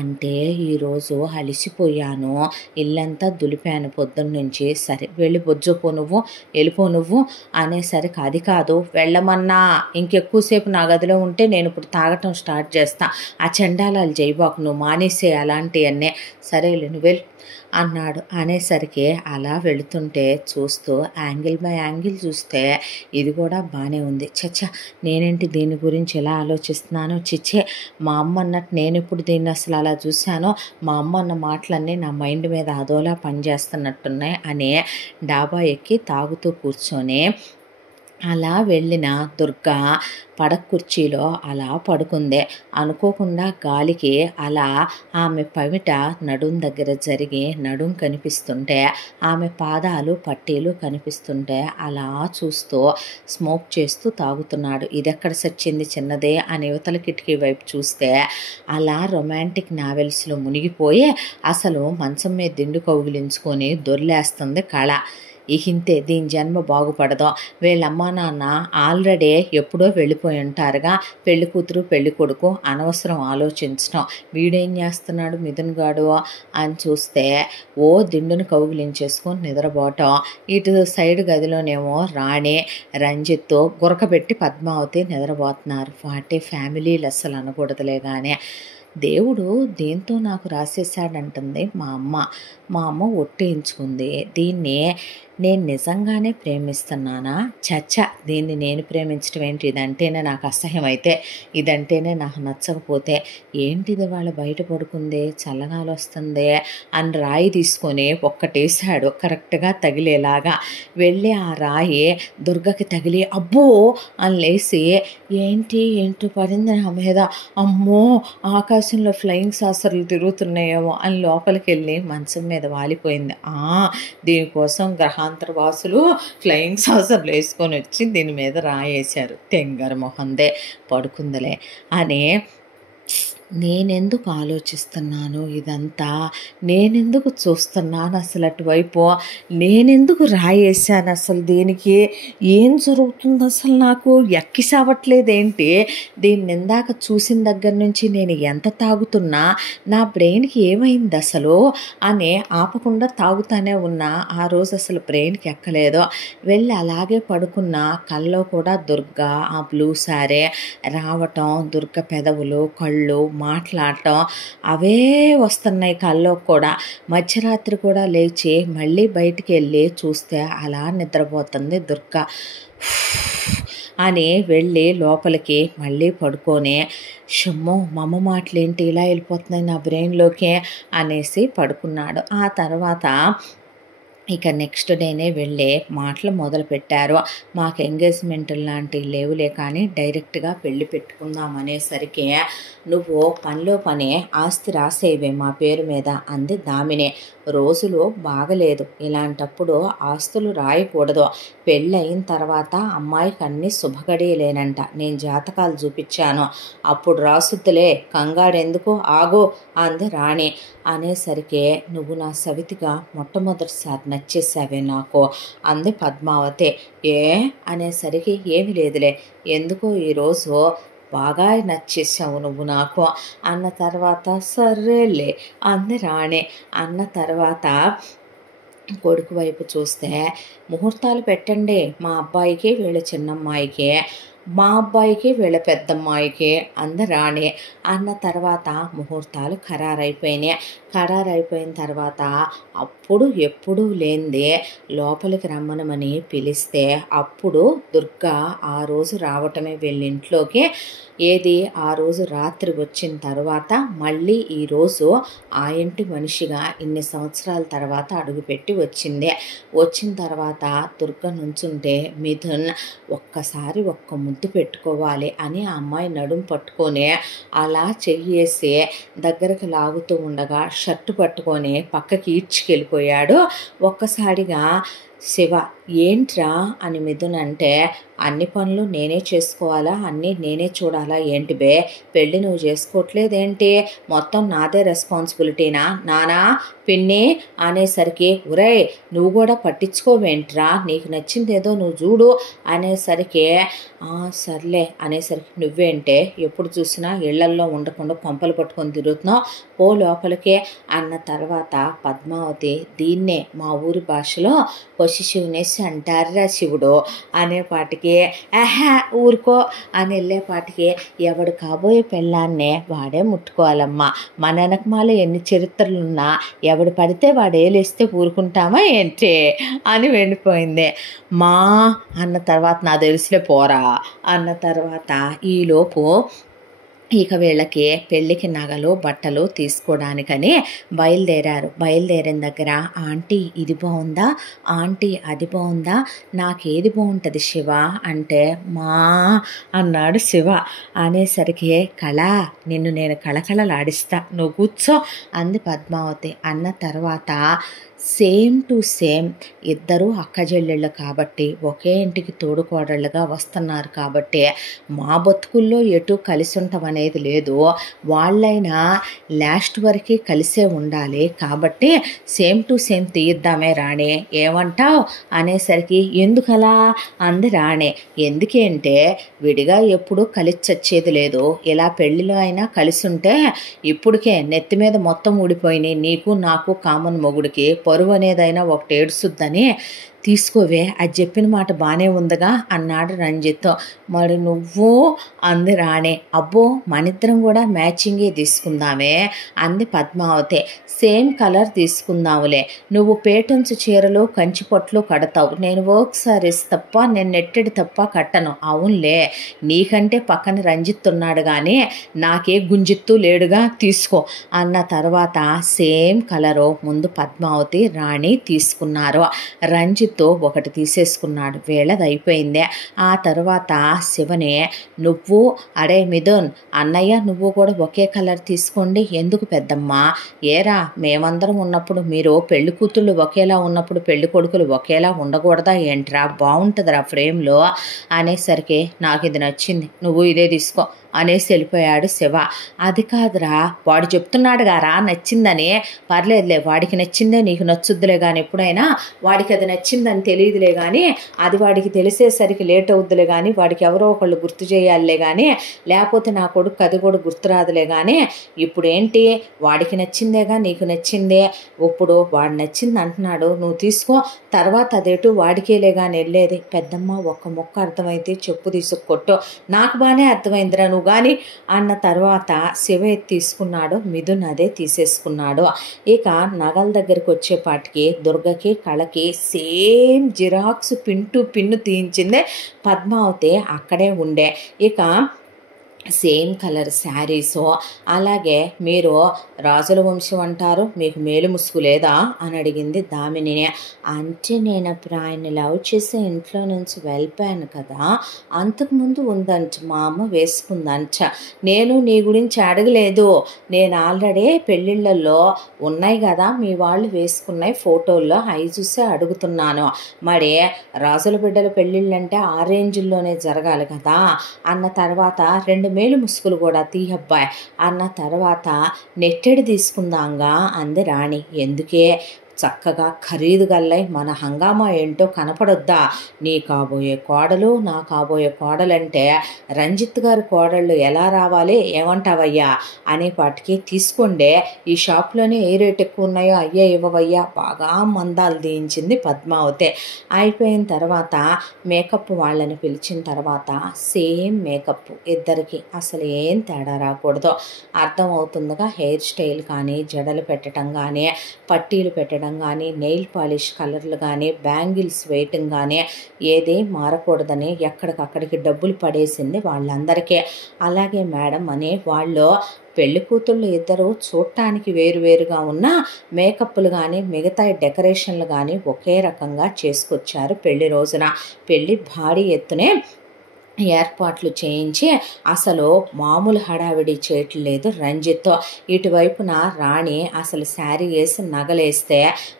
అంటే, ఈరోజు అలిసిపోయాను, ఇల్లంతా దులిపాను పొద్దున్నుంచి. సరే వెళ్ళి బొజ్జుపో నువ్వు, వెళ్ళిపో నువ్వు అనేసరికి, అది కాదు వెళ్ళమన్నా, ఇంకెక్కువసేపు నా గదిలో ఉంటే నేను ఇప్పుడు తాగటం స్టార్ట్ చేస్తా. ఆ చండాలాలు జైబాకు, నువ్వు మానేసే అలాంటివన్నీ. సరేలే నువ్వు వెళ్ళు అన్నాడు. అనేసరికి అలా వెళుతుంటే చూస్తూ యాంగిల్ బై యాంగిల్ చూస్తే ఇది కూడా బాగానే ఉంది. నేనేంటి దీని గురించి ఎలా ఆలోచిస్తున్నాను? మా అమ్మ అన్నట్టు నేను ఇప్పుడు దీన్ని అసలు అలా చూశానో, మా అమ్మ అన్న మాటలన్నీ నా మైండ్ మీద అదోలా పనిచేస్తున్నట్టున్నాయి అని డాబా ఎక్కి తాగుతూ కూర్చొని అలా వెళ్ళిన దుర్గా పడక కుర్చీలో అలా పడుకుంది. అనుకోకుండా గాలికి అలా ఆమె పమిట నడుం దగ్గర జరిగి నడుం కనిపిస్తుంటే, ఆమె పాదాలు పట్టీలు కనిపిస్తుంటే అలా చూస్తూ స్మోక్ చేస్తూ తాగుతున్నాడు. ఇదెక్కడ సచ్చింది చిన్నదే అని యువతల కిటికీ వైపు చూస్తే, అలా రొమాంటిక్ నావెల్స్లో మునిగిపోయి అసలు మంచం మీద దిండు కౌగిలించుకొని దొర్లేస్తుంది కళ. ఇంతే, దీని జన్మ బాగుపడదు. వీళ్ళమ్మా నాన్న ఆల్రెడీ ఎప్పుడో వెళ్ళిపోయి ఉంటారుగా. పెళ్లి కూతురు పెళ్లి కొడుకు అనవసరం ఆలోచించడం. వీడేం చేస్తున్నాడు మిథున్ గాడు అని చూస్తే, దిండును కౌగిలించేసుకొని నిద్రపోవటం. ఇటు సైడ్ గదిలోనేమో రాణి రంజిత్ గురకబెట్టి పద్మావతి నిద్రపోతున్నారు. వాటే ఫ్యామిలీలు అస్సలు అనకూడదులే కానీ. దేవుడు దేంతో నాకు రాసేసాడంటుంది మా అమ్మ ఒట్టేయించుకుంది. దీన్ని నేను నిజంగానే ప్రేమిస్తున్నానా? చచ్చ, దీన్ని నేను ప్రేమించడం ఏంటి? ఇదంటేనే నాకు అసహ్యం అయితే, ఇదంటేనే నాకు నచ్చకపోతే, ఏంటిది వాళ్ళు బయట పడుకుంది, చల్లగాలి వస్తుంది అని రాయి తీసుకొని ఒక్కటేసాడు కరెక్ట్గా తగిలేలాగా. వెళ్ళి ఆ రాయి దుర్గకి తగిలి అబ్బో అని లేసి, ఏంటో పడింది నా మీద, అమ్మో ఆకాశంలో ఫ్లయింగ్ సాసర్లు తిరుగుతున్నాయేమో అని లోపలికి వెళ్ళి మంచం మీద వాలిపోయింది. దీనికోసం గ్రహాంతర వాసులు ఫ్లయింగ్ సాసర్లు వేసుకొని వచ్చి దీని మీద రాయేశారు. తెంగర మొహందే పడుకుందలే అని. నేనెందుకు ఆలోచిస్తున్నాను ఇదంతా, నేనెందుకు చూస్తున్నాను అసలు అటువైపు, నేనెందుకు రాయేశాను అసలు, దీనికి ఏం జరుగుతుంది అసలు, నాకు ఎక్కిసావట్లేదేంటి, దీన్ని ఇందాక చూసిన దగ్గర నుంచి నేను ఎంత తాగుతున్నా నా బ్రెయిన్కి ఏమైంది అసలు అని ఆపకుండా తాగుతానే ఉన్నా. ఆ రోజు అసలు బ్రెయిన్కి ఎక్కలేదు. వెళ్ళి అలాగే పడుకున్నా. కల్లో కూడా దుర్గ ఆ బ్లూ సారీ రావటం, దుర్గ పెదవులు, కళ్ళు, మాట్లాడటం అవే వస్తున్నాయి కల్లో కూడా. మధ్యరాత్రి కూడా లేచి మళ్ళీ బయటికి వెళ్ళి చూస్తే అలా నిద్రపోతుంది దుర్గ. అని వెళ్ళి లోపలికి మళ్ళీ పడుకొని, షమ్మో మమ్మ మాటలేంటి ఇలా వెళ్ళిపోతున్నాయి నా బ్రెయిన్లోకి అనేసి పడుకున్నాడు. ఆ తర్వాత ఇక నెక్స్ట్ డేనే వెళ్ళే మాటలు మొదలుపెట్టారు. మాకు ఎంగేజ్మెంట్ లాంటివి లేవులే కానీ డైరెక్ట్గా పెళ్ళి పెట్టుకుందాం అనేసరికి, నువ్వు పనిలో పనే ఆస్తి రాసేవే మా పేరు మీద అంది దామిని. రోజులు బాగలేదు, ఇలాంటప్పుడు ఆస్తులు రాయకూడదు. పెళ్ళయిన తర్వాత అమ్మాయికి అన్నీ శుభగడియలేనంట. నేను జాతకాలు చూపించాను, అప్పుడు రాసుద్దులే, కంగారెందుకు, ఆగు అంది రాణి. అనేసరికి, నువ్వు నా సవితిగా మొట్టమొదటిసారి నచ్చేసావే నాకు అంది పద్మావతి. అనేసరికి, ఏమి లేదులే, ఎందుకో ఈరోజు బాగా నచ్చేసావు నువ్వు నాకు అన్న తర్వాత, సర్రేలే అంది రాణి. అన్న తర్వాత కొడుకు వైపు చూస్తే, ముహూర్తాలు పెట్టండి మా అబ్బాయికి వీళ్ళ చిన్నమ్మాయికి, మా అబ్బాయికి వీళ్ళ పెద్దమ్మాయికి అంది రాణి. అన్న తర్వాత ముహూర్తాలు ఖరారైపోయినాయి. ఖరారైపోయిన తర్వాత అప్పుడు ఎప్పుడూ లేనిదే లోపలికి రమ్మనమని పిలిస్తే, అప్పుడు దుర్గ ఆ రోజు రావటమే వీళ్ళింట్లోకి. ఏది ఆ రోజు రాత్రి వచ్చిన తర్వాత మళ్ళీ ఈరోజు ఆ ఇంటి మనిషిగా ఇన్ని సంవత్సరాల తర్వాత అడుగుపెట్టి వచ్చింది. వచ్చిన తర్వాత దుర్గ నుంచుంటే మిథున్ ఒక్కసారి ఒక్క ముద్దు పెట్టుకోవాలి అని ఆ అమ్మాయి నడుము పట్టుకొని అలా చెయ్యేసి దగ్గరకు లాగుతూ ఉండగా షర్టు పట్టుకొని పక్కకి ఈడ్చుకెళ్ళిపోయాడు. ఒక్కసారిగా శివ, ఏంట్రా అని మిథున్ అంటే, అన్ని పనులు నేనే చేసుకోవాలా, అన్నీ నేనే చూడాలా ఏంటి బే, పెళ్ళి నువ్వు చేసుకోవట్లేదేంటి, మొత్తం నాదే రెస్పాన్సిబిలిటీనా నానా పిన్ని అనేసరికి, ఒరే నువ్వు కూడా పట్టించుకోవేంట్రా, నీకు నచ్చింది ఏదో నువ్వు చూడు అనేసరికి, సర్లే అనేసరికి, నువ్వేంటే ఎప్పుడు చూసినా ఇళ్లల్లో ఉండకుండా కొంపలు పట్టుకొని తిరుగుతున్నావు, పో లోపలికే అన్న తర్వాత పద్మావతి, దీన్నే మా ఊరి భాషలో పొసిసివ్నెస్ అంటారా శివుడు అనేపాటికి, ఊరుకో అని వెళ్ళేపాటికి, ఎవడు కాబోయే పెళ్ళాన్నే వాడే ముట్టుకోవాలమ్మా, మన వెనకమాల ఎన్ని చరిత్రలున్నా ఎవడు పడితే వాడు ఏలేస్తే ఊరుకుంటామా ఏంటి అని వెళ్ళిపోయింది. మా అన్న తర్వాత, నా తెలుసులే పోరా అన్న తర్వాత, ఈలోపు ఇక వీళ్ళకి పెళ్ళికి నగలు బట్టలు తీసుకోవడానికని బయలుదేరారు. బయలుదేరిన దగ్గర, ఆంటీ ఇది బాగుందా, ఆంటీ అది బాగుందా, నాకేది బాగుంటుంది శివ అంటే, మా అన్నాడు శివ. అనేసరికి, కళ నిన్ను నేను కళకళలాడిస్తా, నువ్వు కూర్చో అంది పద్మావతి. అన్న తర్వాత, సేమ్ టు సేమ్ ఇద్దరు అక్కజెల్లెళ్ళు కాబట్టి, ఒకే ఇంటికి తోడుకోడళ్ళుగా వస్తున్నారు కాబట్టి, మా బతుకుల్లో ఎటు కలిసి ఉంటాం అనేది లేదు, వాళ్ళైనా లాస్ట్ వరకు కలిసే ఉండాలి కాబట్టి సేమ్ టు సేమ్ తీద్దామే రాణి, ఏమంటావు అనేసరికి, ఎందుకలా అంది రాణి. ఎందుకంటే విడిగా ఎప్పుడు కలిసి చచ్చేది లేదు, ఇలా పెళ్ళిలో అయినా కలిసి ఉంటే ఇప్పటికే నెత్తి మీద మొత్తం ఊడిపోయినాయి నీకు నాకు కామన్ మొగుడికి, పరువు అనేదైనా ఒకటి ఏడుస్తుందని తీసుకోవే, అది చెప్పిన మాట బాగానే ఉందిగా అన్నాడు రంజిత్. మరి నువ్వు అంది రాణి. అబ్బో మనిద్దరం కూడా మ్యాచింగే తీసుకుందామే అంది పద్మావతి. సేమ్ కలర్ తీసుకుందాములే, నువ్వు పేటెంచు చీరలు కంచి పొట్లు కడతావు, నేను వర్క్ సారీస్ తప్ప, నేను నెట్టెడు తప్ప కట్టను. అవునులే, నీకంటే పక్కన రంజిత్ ఉన్నాడు కానీ నాకే గుంజిత్తు లేడుగా, తీసుకో అన్న తర్వాత సేమ్ కలరు ముందు పద్మావతి రాణి తీసుకున్నారు. రంజిత్ ఒకటి తీసేసుకున్నాడు, వీళ్ళది అయిపోయిందే. ఆ తర్వాత శివని, నువ్వు అడే మిథున్ అన్నయ్య నువ్వు కూడా ఒకే కలర్ తీసుకోండి. ఎందుకు పెద్దమ్మ, ఏరా మేమందరం ఉన్నప్పుడు మీరు పెళ్లి కూతుళ్ళు ఒకేలా ఉన్నప్పుడు పెళ్లి కొడుకులు ఒకేలా ఉండకూడదా ఏంట్రా, బాగుంటుందిరా ఫ్రేమ్లో అనేసరికి నాకు ఇది నచ్చింది, నువ్వు ఇదే తీసుకో అనేసి వెళ్ళిపోయాడు శివ. అది కాదురా, వాడు చెప్తున్నాడు గారా నచ్చిందని, పర్లేదులే వాడికి నచ్చిందే నీకు నచ్చుద్దులే కానీ, ఎప్పుడైనా వాడికి అది నచ్చిందని తెలియదులే కానీ, అది వాడికి తెలిసేసరికి లేట్ అవుద్దులే కానీ, వాడికి ఎవరో ఒకళ్ళు గుర్తు చేయాలే కానీ, లేకపోతే నా కొడుకు అది కూడా గుర్తురాదులే కానీ, ఇప్పుడు ఏంటి వాడికి నచ్చిందేగా నీకు నచ్చిందే, ఇప్పుడు వాడు నచ్చింది అంటున్నాడు, నువ్వు తీసుకో, తర్వాత అదేటు వాడికేలే కానీ వెళ్ళేది. పెద్దమ్మ ఒక్క మొక్క అర్థమైతే చెప్పు తీసుకొట్టు, నాకు బాగానే అర్థమైందిరా నువ్వు కానీ అన్న తర్వాత శివ తీసుకున్నాడు, మిథున్ అదే తీసేసుకున్నాడు. ఇక నగల దగ్గరికి వచ్చేపాటికి దుర్గకి కళకి సేమ్ జిరాక్స్ పిన్ను తీయించిందే పద్మావతి అక్కడే ఉండే. ఇక సేమ్ కలర్ శారీసు. అలాగే మీరు రాజుల వంశం అంటారు, మీకు మేలు ముసుగు లేదా అని అడిగింది దామినిని. అంటే నేను అప్పుడు ఆయన్ని లవ్ చేసి ఇంట్లో నుంచి వెళ్ళిపోయాను కదా, అంతకుముందు ఉందంట, మా అమ్మ వేసుకుందంట, నేను నీ గురించి అడగలేదు, నేను ఆల్రెడీ పెళ్ళిళ్ళల్లో ఉన్నాయి కదా మీ వాళ్ళు వేసుకున్నాయి ఫోటోల్లో అవి చూసే అడుగుతున్నాను, మరి రాజుల బిడ్డల పెళ్ళిళ్ళంటే ఆ రేంజ్లోనే జరగాలి కదా అన్న తర్వాత, 2 మేలు ముసుగులు కూడా తీయబ్బాయి అన్న తర్వాత నెట్టెడు తీసుకుందాంగా అంది రాణి. ఎందుకే, చక్కగా ఖరీదు గల్లై మన హంగామా ఏంటో కనపడొద్దా, నీ కాబోయే కోడలు నా కాబోయే కోడలంటే రంజిత్ గారి కోడళ్ళు ఎలా రావాలి ఏమంటావయ్యా అనేపాటికి, తీసుకోండే ఈ షాప్లోనే ఏ రేట్ ఎక్కువ ఉన్నాయో అయ్యే ఇవ్వవయ్యా, బాగా మందాలు తీయించింది పద్మావతి. అయిపోయిన తర్వాత మేకప్ వాళ్ళని పిలిచిన తర్వాత సేమ్ మేకప్ ఇద్దరికి, అసలు ఏం తేడా రాకూడదు, అర్థమవుతుందిగా. హెయిర్ స్టైల్ కానీ, జడలు పెట్టడం కానీ, పట్టీలు పెట్టడం కానీ, నెయిల్ పాలిష్ కలర్లు కానీ, బ్యాంగిల్స్ వేయటం కానీ ఏదే మారకూడదని ఎక్కడికక్కడికి డబ్బులు పడేసింది వాళ్ళందరికీ. అలాగే మేడం అని వాళ్ళు పెళ్లి కూతుళ్ళు ఇద్దరు చూడటానికి వేరువేరుగా ఉన్న మేకప్లు కానీ మిగతా డెకరేషన్లు కానీ ఒకే రకంగా చేసుకొచ్చారు. పెళ్లి రోజున పెళ్లి భారీ ఎత్తునే ఏర్పాట్లు చేయించి అసలు మామూలు హడావిడి చేయట్లేదు రంజిత్. ఇటువైపున రాణి అసలు శారీ వేసి నగలేస్తే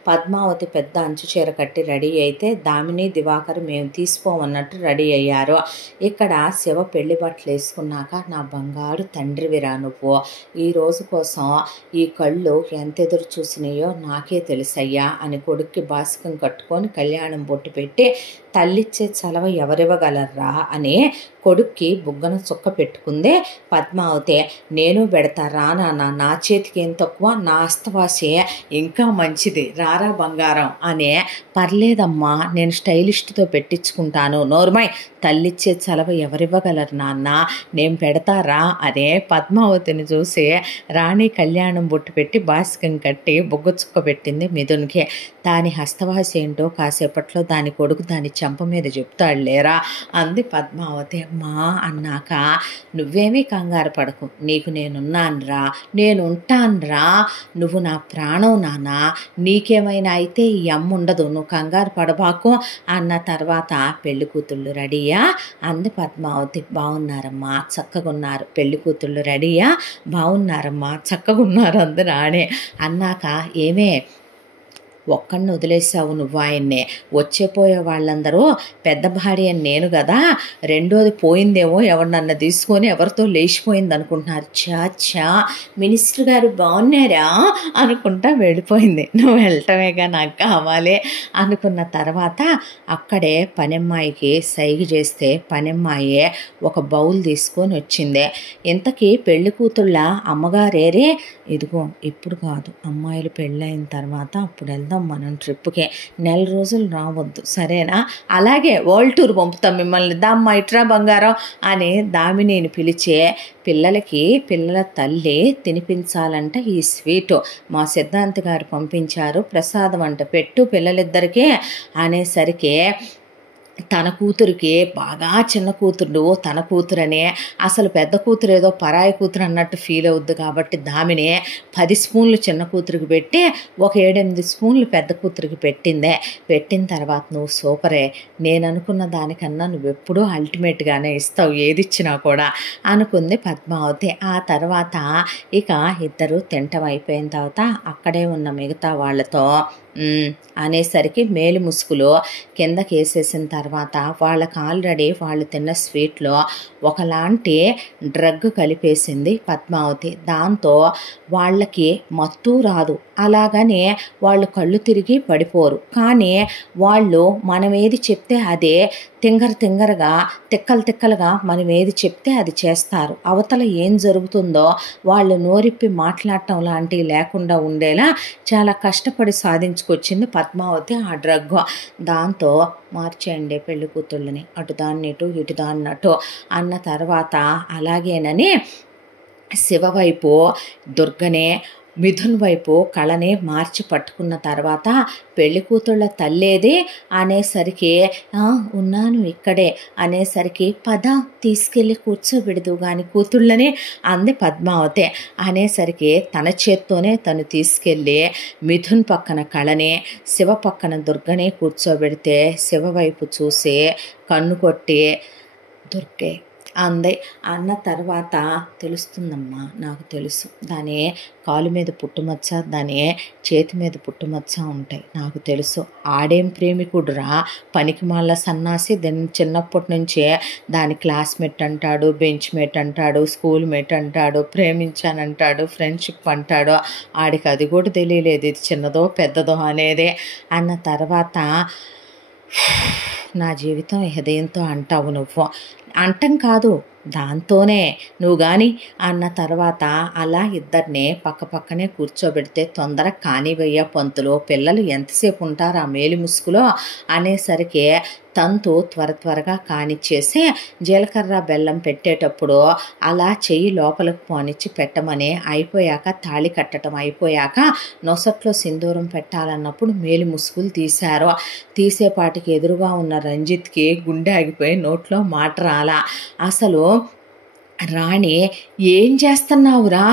పద్మావతి పెద్ద అంచు చీర కట్టి రెడీ అయితే దామిని దివాకర్ మేము తీసుకోమన్నట్టు రెడీ అయ్యారు. ఇక్కడ శివ పెళ్లి బట్టలు వేసుకున్నాక, నా బంగారు తండ్రివిరా నువ్వు, ఈ రోజు కోసం ఈ కళ్ళు ఎంత ఎదురు చూసినాయో నాకే తెలుసయ్యా అని కొడుక్కి బాసికం కట్టుకొని కళ్యాణం బొట్టు పెట్టి, తల్లిచ్చే చలవ ఎవరివ్వగలరా అని కొడుక్కి బుగ్గన చుక్క పెట్టుకుందే పద్మావతి. నేను పెడతా రా నాన్న, నా చేతికి ఏం తక్కువ, నా అస్తవాసి ఇంకా మంచిది, రారా బంగారం అనే. పర్లేదమ్మా నేను స్టైలిస్ట్తో పెట్టించుకుంటాను, నోర్మై తల్లిచ్చే చలవ ఎవరివ్వగలరు నాన్న, నేను పెడతారా అనే పద్మావతిని చూసి రాణి కళ్యాణం బొట్టు పెట్టి బాసికం కట్టి బుగ్గ చుక్క పెట్టింది మిథున్కి. దాని హస్తవాసి ఏంటో కాసేపట్లో దాని కొడుకు దాని చెంప మీద చెప్తాడు లేరా అంది పద్మావతి. మా అన్నాక, నువ్వేమీ కంగారు పడకు, నీకు నేనున్నానురా, నేనుంటానురా, నువ్వు నా ప్రాణం నాన్న, నీకేమైనా అయితే ఈ అమ్మ ఉండదు, నువ్వు కంగారు పడబాకు అన్న తర్వాత పెళ్లి కూతుళ్ళు రెడీయా అంది పద్మావతి. బాగున్నారమ్మా చక్కగున్నారు. పెళ్లి కూతుళ్ళు రెడీయా, బాగున్నారమ్మా చక్కగున్నారు అంది రాణి. అన్నాక, ఏమే ఒక్కడిని వదిలేసావు నువ్వు ఆయన్నే, వచ్చేపోయే వాళ్ళందరూ పెద్ద భార్య అని నేను కదా, రెండోది పోయిందేమో ఎవరినన్నా తీసుకొని ఎవరితో లేచిపోయింది అనుకుంటున్నారు. చా మినిస్టర్ గారు బాగున్నారా అనుకుంటా వెళ్ళిపోయింది. నువ్వు వెళ్ళటమేగా నాకు కావాలి అనుకున్న తర్వాత అక్కడే పనమ్మాయికి సైగ చేస్తే పనమ్మాయే ఒక బౌల్ తీసుకొని వచ్చింది. ఇంతకీ పెళ్లి కూతుళ్ళ అమ్మగారేరే, ఇదిగో ఇప్పుడు కాదు, అమ్మాయిలు పెళ్ళైన తర్వాత అప్పుడు వెళ్దాం వెళ్దాం మనం ట్రిప్కి, 4 రోజులు రావద్దు సరేనా, అలాగే వరల్డ్ టూర్ పంపుతాం మిమ్మల్ని, దామ్మ ఇట్రా బంగారం అని దామినిని పిలిచే పిల్లల తల్లి తినిపించాలంట ఈ స్వీటు. మా సిద్ధాంత్ గారు పంపించారు, ప్రసాదం అంట పెట్టు పిల్లలిద్దరికీ అనేసరికి తన కూతురికి బాగా చిన్న కూతురు తన కూతురనే, అసలు పెద్ద కూతురు ఏదో పరాయి కూతురు అన్నట్టు ఫీల్ అవుద్ది కాబట్టి దామిని 10 స్పూన్లు చిన్న కూతురికి పెట్టి ఒక 7-8 స్పూన్లు పెద్ద కూతురికి పెట్టిందే. పెట్టిన తర్వాత నువ్వు సూపరే, నేను అనుకున్న దానికన్నా నువ్వెప్పుడూ అల్టిమేట్గానే ఇస్తావు ఏది ఇచ్చినా కూడా అనుకుంది పద్మావతి. ఆ తర్వాత ఇక ఇద్దరు తింటం అయిపోయిన తర్వాత అక్కడే ఉన్న మిగతా వాళ్ళతో అనేసరికి మేలు ముసుగులో కిందకి వేసేసిన తర్వాత వాళ్ళకి ఆల్రెడీ వాళ్ళు తిన్న స్వీట్లో ఒకలాంటి డ్రగ్ కలిపేసింది పద్మావతి. దాంతో వాళ్ళకి మత్తు రాదు, అలాగనే వాళ్ళు కళ్ళు తిరిగి పడిపోరు. కానీ వాళ్ళు మనం ఏది చెప్తే అదే తింగరగా తిక్కలుగా మనం ఏది చెప్తే అది చేస్తారు. అవతల ఏం జరుగుతుందో వాళ్ళు నోరిప్పి మాట్లాడటం లాంటివి లేకుండా ఉండేలా చాలా కష్టపడి సాధించుకొచ్చింది పద్మావతి ఆ డ్రగ్. దాంతో మార్చేయండి పెళ్లి కూతుళ్ళని, అటు దాన్నిటు ఇటు దాన్నట్టు అన్న తర్వాత అలాగేనని శివ వైపు దుర్గనే, మిథున్ వైపు కళనే మార్చి పట్టుకున్న తర్వాత పెళ్లి కూతుళ్ళ తల్లేది అనేసరికి ఉన్నాను ఇక్కడే అనేసరికి పద తీసుకెళ్ళి కూర్చోబెడదు కానీ కూతుళ్ళని అంది పద్మావతి. అనేసరికి తన చేత్తోనే తను తీసుకెళ్ళి మిథున్ పక్కన కళనే, శివ పక్కన దుర్గనే కూర్చోబెడితే శివ వైపు చూసి కన్ను కొట్టి దుర్గే అంది. అన్న తర్వాత తెలుస్తుందమ్మా, నాకు తెలుసు, దాని కాలు మీద పుట్టుమచ్చ దాని చేతి మీద పుట్టుమచ్చ ఉంటాయి, నాకు తెలుసు. ఆడేం ప్రేమికుడురా, పనికి మాల సన్నాసి. దాన్ని చిన్నప్పటి నుంచే దాని క్లాస్మేట్ అంటాడు, బెంచ్ మేట్ అంటాడు, స్కూల్ మేట్ అంటాడు, ప్రేమించానంటాడు, ఫ్రెండ్షిప్ అంటాడు. ఆడికి అది కూడా తెలియలేదు ఇది చిన్నదో పెద్దదో అనేది. అన్న తర్వాత నా జీవితం హృదయంతో అంటావు నువ్వు, అంటం కాదు దాంతోనే నువ్వు కానీ అన్న తర్వాత అలా ఇద్దరిని పక్కనే కూర్చోబెడితే తొందర కానివయ్యా పంతులు, పిల్లలు ఎంతసేపు ఉంటారు ఆ మేలి ముసుగులో అనేసరికి తంతు త్వరగా కానిచ్చేసి జీలకర్ర బెల్లం పెట్టేటప్పుడు అలా చెయ్యి లోపలికి పోనిచ్చి పెట్టమని, అయిపోయాక తాళి కట్టడం అయిపోయాక నొసట్లో సింధూరం పెట్టాలన్నప్పుడు మేలి ముసుగులు తీశారు. తీసేపాటికి ఎదురుగా ఉన్న రంజిత్కి గుండె ఆగిపోయి నోట్లో మాట రాలా. అసలు రాణి ఏం చేస్తున్నావురా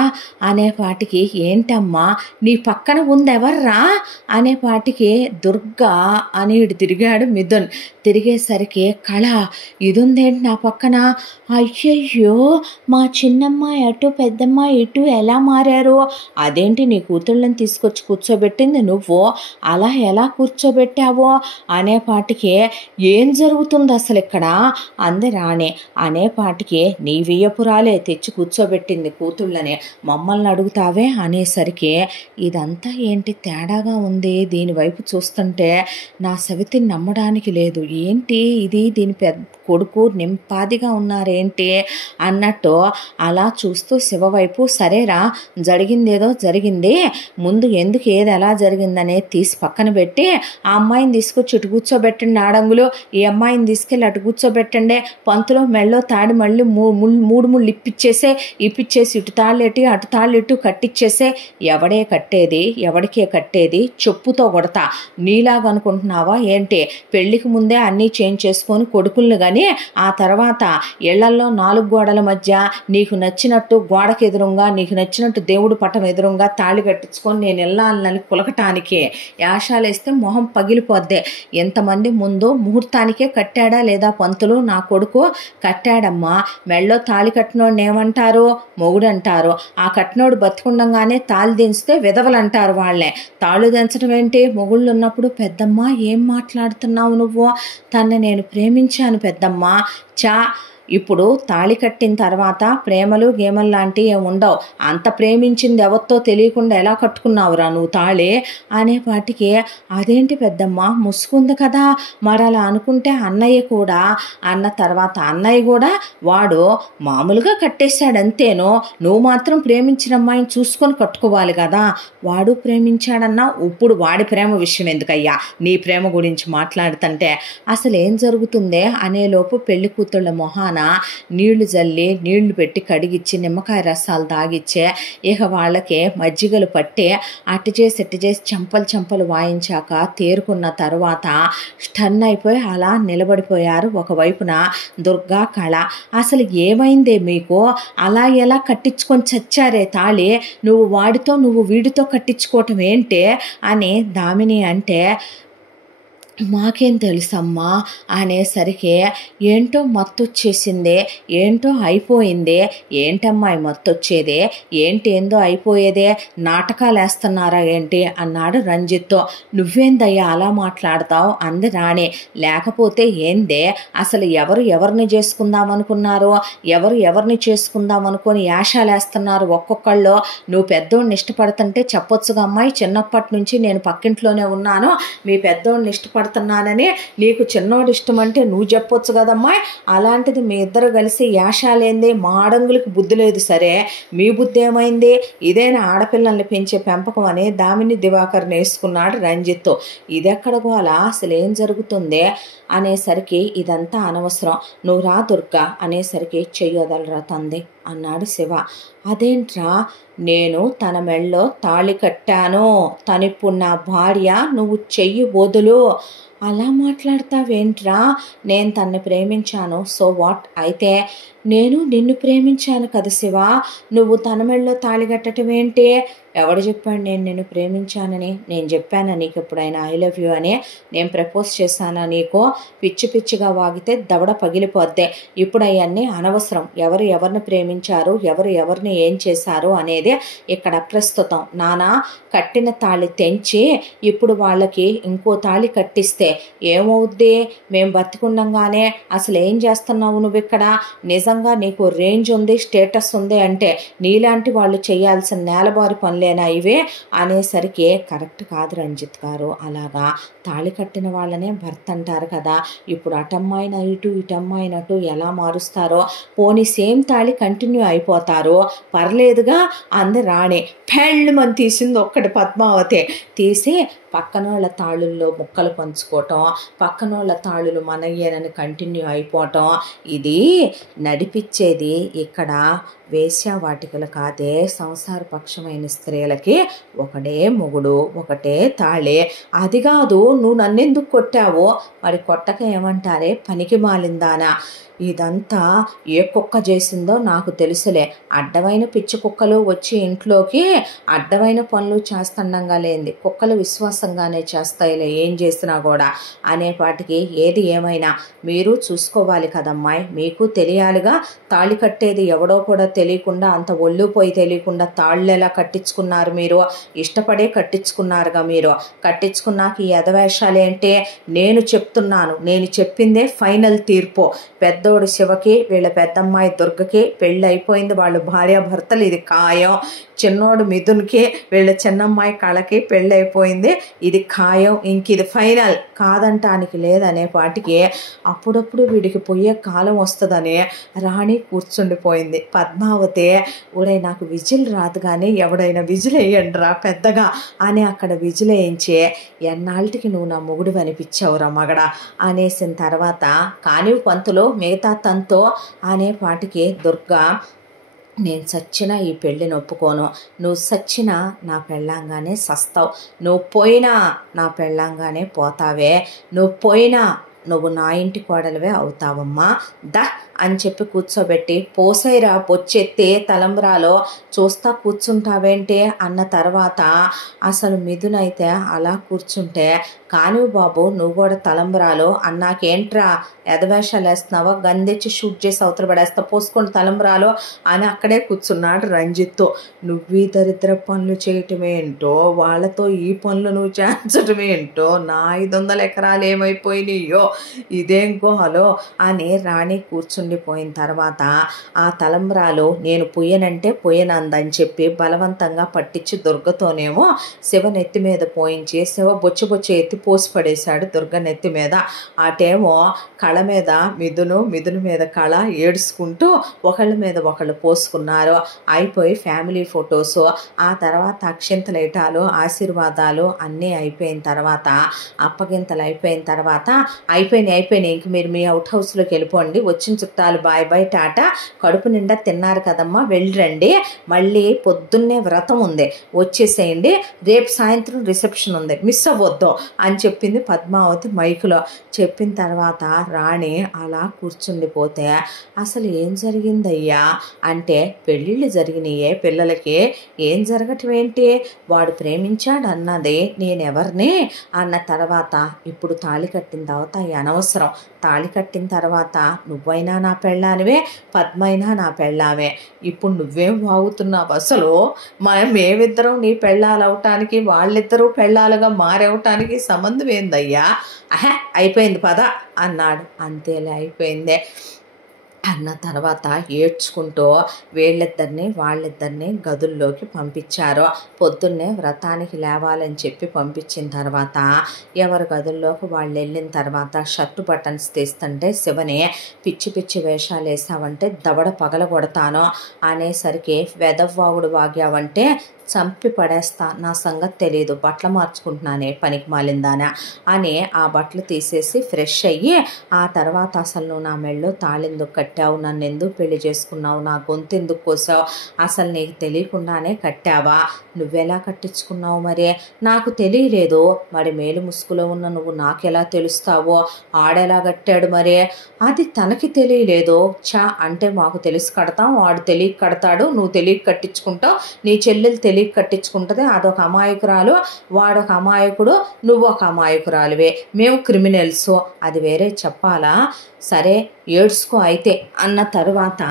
అనేపాటికి ఏంటమ్మా నీ పక్కన ఉందెవర్రా అనేపాటికి దుర్గా అని ఇటు తిరిగాడు మిథున్. తిరిగేసరికి కళ ఇదుందేంటి నా పక్కన, అయ్యయ్యో మా చిన్నమ్మ అటు పెద్దమ్మ ఇటు ఎలా మారారు, అదేంటి నీ కూతుళ్ళని తీసుకొచ్చి కూర్చోబెట్టింది నువ్వు, అలా ఎలా కూర్చోబెట్టావో అనేపాటికి ఏం జరుగుతుంది అసలు ఇక్కడ అంది రాణి. అనేపాటికి నీ వియ్యపురాలే తెచ్చి కూర్చోబెట్టింది కూతుళ్ళని, మమ్మల్ని అడుగుతావే అనేసరికి ఇదంతా ఏంటి తేడాగా ఉంది, దీనివైపు చూస్తుంటే నా సవితిని నమ్మడానికి లేదు, ఏంటి ఇది దీని కొడుకు నింపాదిగా ఉన్నారేంటి అన్నట్టు అలా చూస్తూ శివ వైపు సరేరా జరిగిందేదో జరిగింది, ముందు ఎందుకు ఏది ఎలా జరిగిందనే తీసి పక్కన పెట్టి ఆ అమ్మాయిని తీసుకొచ్చి ఇటు కూర్చోబెట్టండి, ఆడంగులు ఈ అమ్మాయిని తీసుకెళ్ళి అటు కూర్చోబెట్టండి, పంతులో మెళ్ళో తాడి మళ్ళీ 3 ముళ్ళు ఇప్పించేసి ఇటు తాళ్ళెట్టి అటు తాళ్ళెట్టు కట్టిచ్చేసే, ఎవడే కట్టేది ఎవడికే కట్టేది, చెప్పుతో కొడతా, నీలాగా అనుకుంటున్నావా ఏంటి, పెళ్లికి ముందే అన్నీ చేంజ్ చేసుకొని కొడుకుల్ని కానీ ఆ తర్వాత ఇళ్లల్లో 4 గోడల మధ్య నీకు నచ్చినట్టు గోడకి ఎదురుగా నీకు నచ్చినట్టు దేవుడు పటం ఎదురుగా తాళి కట్టించుకొని నేను వెళ్ళాలని కులకటానికే యాషాలేస్తే మొహం పగిలిపోద్దే. ఎంతమంది ముందు ముహూర్తానికే కట్టాడా లేదా పంతులు, నా కొడుకు కట్టాడమ్మా, మెళ్ళో తాళి కట్టినోడిని ఏమంటారు, మొగుడు అంటారు, ఆ కట్టినోడు బతుకుండగానే తాళి దించితే విధవలు అంటారు వాళ్ళే, తాళి దించడం ఏంటి మొగుళ్ళు ఉన్నప్పుడు. పెద్దమ్మ ఏం మాట్లాడుతున్నావు నువ్వు, తన్ని నేను ప్రేమించాను పెద్దమ్మ, ఇప్పుడు తాళి కట్టిన తర్వాత ప్రేమలు గేమలు లాంటివి ఏమి ఉండవు. అంత ప్రేమించింది ఎవరితో తెలియకుండా ఎలా కట్టుకున్నావురా నువ్వు తాళి అనేపాటికి, అదేంటి పెద్దమ్మ ముసుగుంది కదా, మరి అలా అనుకుంటే అన్నయ్య కూడా అన్న తర్వాత అన్నయ్య కూడా వాడు మామూలుగా కట్టేశాడు అంతేనో, నువ్వు మాత్రం ప్రేమించిన అమ్మాయిని చూసుకొని కట్టుకోవాలి కదా, వాడు ప్రేమించాడన్నా. ఇప్పుడు వాడి ప్రేమ విషయం ఎందుకయ్యా, నీ ప్రేమ గురించి మాట్లాడుతుంటే అసలు ఏం జరుగుతుందే అనేలోపు పెళ్లి కూతుళ్ళ మొహాన నీళ్లు జల్లి నీళ్లు పెట్టి కడిగిచ్చి నిమ్మకాయ రసాలు తాగిచ్చే, ఇక వాళ్ళకి మజ్జిగలు పట్టి అటు చేసి చెంపలు వాయించాక తేరుకున్న తర్వాత స్టన్ అయిపోయి అలా నిలబడిపోయారు ఒకవైపున దుర్గా కళ. అసలు ఏమైందే మీకు, అలా ఎలా కట్టించుకొని చచ్చారే తాళి, నువ్వు వాడితో నువ్వు వీడితో కట్టించుకోవటం ఏంటే అని దామిని అంటే, మాకేం తెలుసమ్మా అనేసరికి ఏంటో మత్తొచ్చేసిందే, ఏంటో అయిపోయిందే. ఏంటమ్మాయి మత్తొచ్చేదే, ఏందో అయిపోయేదే, నాటకాలు వేస్తున్నారా ఏంటి అన్నాడు రంజిత్తో. నువ్వేందయ్యా అలా మాట్లాడతావు అంది రాణి. లేకపోతే ఏందే, అసలు ఎవరిని చేసుకుందాం అనుకున్నారు, ఎవరిని చేసుకుందాం అనుకొని యాషాలు వేస్తున్నారు ఒక్కొక్కళ్ళు. నువ్వు పెద్దోడిని ఇష్టపడుతుంటే చెప్పొచ్చుగా అమ్మాయి, చిన్నప్పటి నుంచి నేను పక్కింట్లోనే ఉన్నాను, మీ పెద్దోడిని ఇష్టపడుతున్నానని, నీకు చిన్నోడు ఇష్టం అంటే నువ్వు చెప్పొచ్చు కదమ్మాయి. అలాంటిది మీ ఇద్దరు కలిసి యాషాలేంది, మా ఆడంగులకి బుద్ధి లేదు సరే, మీ బుద్ధి ఏమైంది, ఇదేనా ఆడపిల్లల్ని పెంచే పెంపకం అని దామిని దివాకర్ని వేసుకున్నాడు రంజిత్తో. ఇదెక్కడ గోలా, అసలు ఏం జరుగుతుంది అనేసరికి ఇదంతా అనవసరం, నువ్వు రా దుర్గా అనేసరికి చెయ్యొదలరా తంది అన్నాడు శివ. అదేంట్రా, నేను తన మెళ్ళో తాళి కట్టాను, తనిప్పుడు నా భార్య, నువ్వు చెయ్యి వదులు, అలా మాట్లాడతావేంట్రా, నేను తన్ని ప్రేమించాను సో వాట్, అయితే నేను నిన్ను ప్రేమించాను కదా శివ, నువ్వు తన మెళ్ళలో తాళి కట్టడం ఏంటి, ఎవడు చెప్పాడు నేను నిన్ను ప్రేమించానని, నేను చెప్పానా నీకు ఎప్పుడైనా ఐ లవ్ యూ అని, నేను ప్రపోజ్ చేశానా నీకు, పిచ్చిగా వాగితే దవడ పగిలిపోద్దే. ఇప్పుడు అవన్నీ అనవసరం, ఎవరిని ప్రేమించారు, ఎవరిని ఏం చేశారు అనేది ఇక్కడ ప్రస్తుతం. నానా కట్టిన తాళి తెంచి ఇప్పుడు వాళ్ళకి ఇంకో తాళి కట్టిస్తే ఏమవుద్ది, మేము బతికుండంగానే అసలు ఏం చేస్తున్నావు నువ్వు ఇక్కడ, నిజంగా నీకు రేంజ్ ఉంది, స్టేటస్ ఉంది అంటే నీలాంటి వాళ్ళు చేయాల్సిన నేలబారి పనులేనా ఇవే అనేసరికి, కరెక్ట్ కాదు రంజిత్ గారు, అలాగా తాళి కట్టిన వాళ్ళనే భర్త అంటారు కదా, ఇప్పుడు అటమ్మాయిన ఇటు ఇటమ్మాయిన అటు ఎలా మారుస్తారో, పోనీ సేమ్ తాళి కంటిన్యూ అయిపోతారో పర్లేదుగా అంది రాణి. పెళ్ళమని తీసింది ఒక్కటి పద్మావతి, తీసి పక్కనోళ్ళ తాళుల్లో ముక్కలు పంచుకోవటం, పక్కనోళ్ళ తాళులు మనయ్యేనని కంటిన్యూ అయిపోవటం, ఇది నడిపించేది ఇక్కడ వేశ్యావాటికలు కాదే, సంసారపక్షమైన స్త్రీలకి ఒకడే మొగుడు ఒకటే తాళే. అది కాదు, నువ్వు నన్నెందుకు కొట్టావో, మరి కొట్టక ఏమంటారే పనికి మాలిందానా, ఇదంతా ఏ కుక్క చేసిందో నాకు తెలుసులే, అడ్డమైన పిచ్చి కుక్కలు వచ్చి ఇంట్లోకి అడ్డమైన పనులు చేస్తుండగా లేంది, కుక్కలు విశ్వాసంగానే చేస్తాయిలే ఏం చేసినా కూడా అనేపాటికి, ఏది ఏమైనా మీరు చూసుకోవాలి కదమ్మాయి, మీకు తెలియాలిగా, తాళి కట్టేది ఎవడో కూడా తెలియకుండా, అంత ఒళ్ళుపోయి తెలియకుండా తాళ్ళు ఎలా కట్టించుకున్నారు, మీరు ఇష్టపడే కట్టించుకున్నారుగా, మీరు కట్టించుకున్నాక ఈ ఎదవేషాలేంటే, నేను చెప్తున్నాను, నేను చెప్పిందే ఫైనల్ తీర్పు, పెద్దోడు శివకి వీళ్ళ పెద్దమ్మాయి దుర్గకి పెళ్ళి అయిపోయింది, వాళ్ళు భార్యాభర్తలు, ఇది ఖాయం, చిన్నోడు మిథున్కి వీళ్ళ చిన్నమ్మాయి కళకి పెళ్ళి అయిపోయింది, ఇది ఖాయం, ఇంక ఇది ఫైనల్, కాదంటానికి లేదనే పాటికి అప్పుడప్పుడు వీడికి పోయే కాలం వస్తుందని రాణి కూర్చుండిపోయింది. పద్మావతి ఊడై నాకు విజిల్ రాదు కానీ ఎవడైనా విజిల్ వేయండి రా పెద్దగా అని అక్కడ విజిల్ వేయించి, ఎన్నాళ్ళకి నువ్వు నా మొగుడు అనిపించావురా మగడా అనేసిన తర్వాత, కానీ పంతులు మిగతా తంతో అనే పాటికి దుర్గా, నేను చచ్చినా ఈ పెళ్ళిని ఒప్పుకోను, నువ్వు చచ్చినా నా పెళ్ళంగానే సస్తావు, నువ్వు పోయినా నా పెళ్ళంగానే పోతావే, నువ్వు పోయినా నువ్వు నా ఇంటి కోడలివే అవుతావమ్మా, దా అని చెప్పి కూర్చోబెట్టి, పోసైరా పొచ్చెత్తే తలంబ్రాలో చూస్తా కూర్చుంటావేంటి అన్న తర్వాత, అసలు మిథునైతే అలా కూర్చుంటే, కానీ బాబు నువ్వు కూడా తలంబ్రాలు అన్నాకేంట్రా ఎదవేషాలు వేస్తున్నావా, గందెచ్చి షూట్ చేసి అవతల పడేస్తా, పోసుకొని తలంబ్రాలు అని అక్కడే కూర్చున్నాడు రంజిత్తు. నువ్వు ఈ దరిద్ర పనులు చేయటమేంటో, వాళ్ళతో ఈ పనులు నువ్వు చేయించటమేంటో, నా 500 ఎకరాలు ఏమైపోయినాయో ఇదేం గోహలో అని రాణి కూర్చుండిపోయిన తర్వాత ఆ తలంబ్రాలు నేను పొయ్యనంటే పొయ్యనందని చెప్పి బలవంతంగా పట్టించి దుర్గతోనేమో శివ నెత్తి మీద పోయించి శివ బొచ్చు ఎత్తి పోసి పడేశాడు దుర్గ నెత్తి మీద. అటేమో కళ మీద మిథును మీద కళ ఏడుచుకుంటూ ఒకళ్ళ మీద ఒకళ్ళు పోసుకున్నారు. అయిపోయి ఫ్యామిలీ ఫొటోస్, ఆ తర్వాత అక్షింతలేటాలు, ఆశీర్వాదాలు అన్నీ అయిపోయిన తర్వాత అప్పగింతలు అయిపోయిన తర్వాత అయిపోయినాయి ఇంక మీరు మీ అవుట్ హౌస్లోకి వెళ్ళిపోండి, వచ్చిన చుట్టాలు బాయ్ బాయ్ టాటా, కడుపు నిండా తిన్నారు కదమ్మా వెళ్ళిరండి, మళ్ళీ పొద్దున్నే వ్రతం ఉంది వచ్చేసేయండి, రేపు సాయంత్రం రిసెప్షన్ ఉంది మిస్ అవ్వద్దు అని చెప్పింది పద్మావతి మైకులో. చెప్పిన తర్వాత రాణి అలా కూర్చుండిపోతే అసలు ఏం జరిగిందయ్యా అంటే పెళ్ళిళ్ళు జరిగినాయే పిల్లలకి, ఏం జరగటం ఏంటి, వాడు ప్రేమించాడు అన్నది నేనెవరిని అన్న తర్వాత ఇప్పుడు తాళి కట్టిన తర్వాత అనవసరం, తాళి కట్టిన తర్వాత నువ్వైనా నా పెళ్ళానివే పద్మైనా నా పెళ్ళామే, ఇప్పుడు నువ్వేం వాగుతున్నావు అసలు, మేమిద్దరం నీ పెళ్ళాలవటానికి వాళ్ళిద్దరూ పెళ్ళాలుగా మారవటానికి సంబంధం ఏందయ్యా, అయిపోయింది పద అన్నాడు. అంతేలే అయిపోయిందే అన్న తర్వాత ఏడ్చుకుంటూ వాళ్ళిద్దరిని గదుల్లోకి పంపించారు. పొద్దున్నే వ్రతానికి లేవాలని చెప్పి పంపించిన తర్వాత ఎవరి గదుల్లోకి వాళ్ళు వెళ్ళిన తర్వాత షర్టు బటన్స్ తీస్తుంటే శివని పిచ్చి వేషాలు వేసావంటే దవడ పగల కొడతాను అనేసరికి వెదవ్వాగుడు వాగావంటే చంపి పడేస్తా, నా సంగతి తెలియదు, బట్టలు మార్చుకుంటున్నానే పనికి మాలిందానా అని ఆ బట్టలు తీసేసి ఫ్రెష్ అయ్యి ఆ తర్వాత అసలు నువ్వు నా మెళ్ళో తాళెందుకు కట్టావు, నన్ను ఎందుకు పెళ్లి చేసుకున్నావు, నా గొంతు ఎందుకు కోసావు, అసలు నీకు తెలియకుండానే కట్టావా, నువ్వెలా కట్టించుకున్నావు మరి నాకు తెలియలేదు, మరి మేలు ముసుగులో ఉన్న నువ్వు నాకెలా తెలుస్తావో, ఆడెలా కట్టాడు మరి అది తనకి తెలియలేదు, చా అంటే మాకు తెలిసి కడతాం, వాడు తెలియక కడతాడు, నువ్వు తెలియక కట్టించుకుంటావు, నీ చెల్లెలు తెలియక కట్టించుకుంటుంది, అదొక అమాయకురాలు, వాడొక అమాయకుడు, నువ్వు ఒక అమాయకురాలువే, మేము క్రిమినల్స్, అది వేరే చెప్పాలా, సరే ఏడ్చుకో అయితే అన్న తరువాత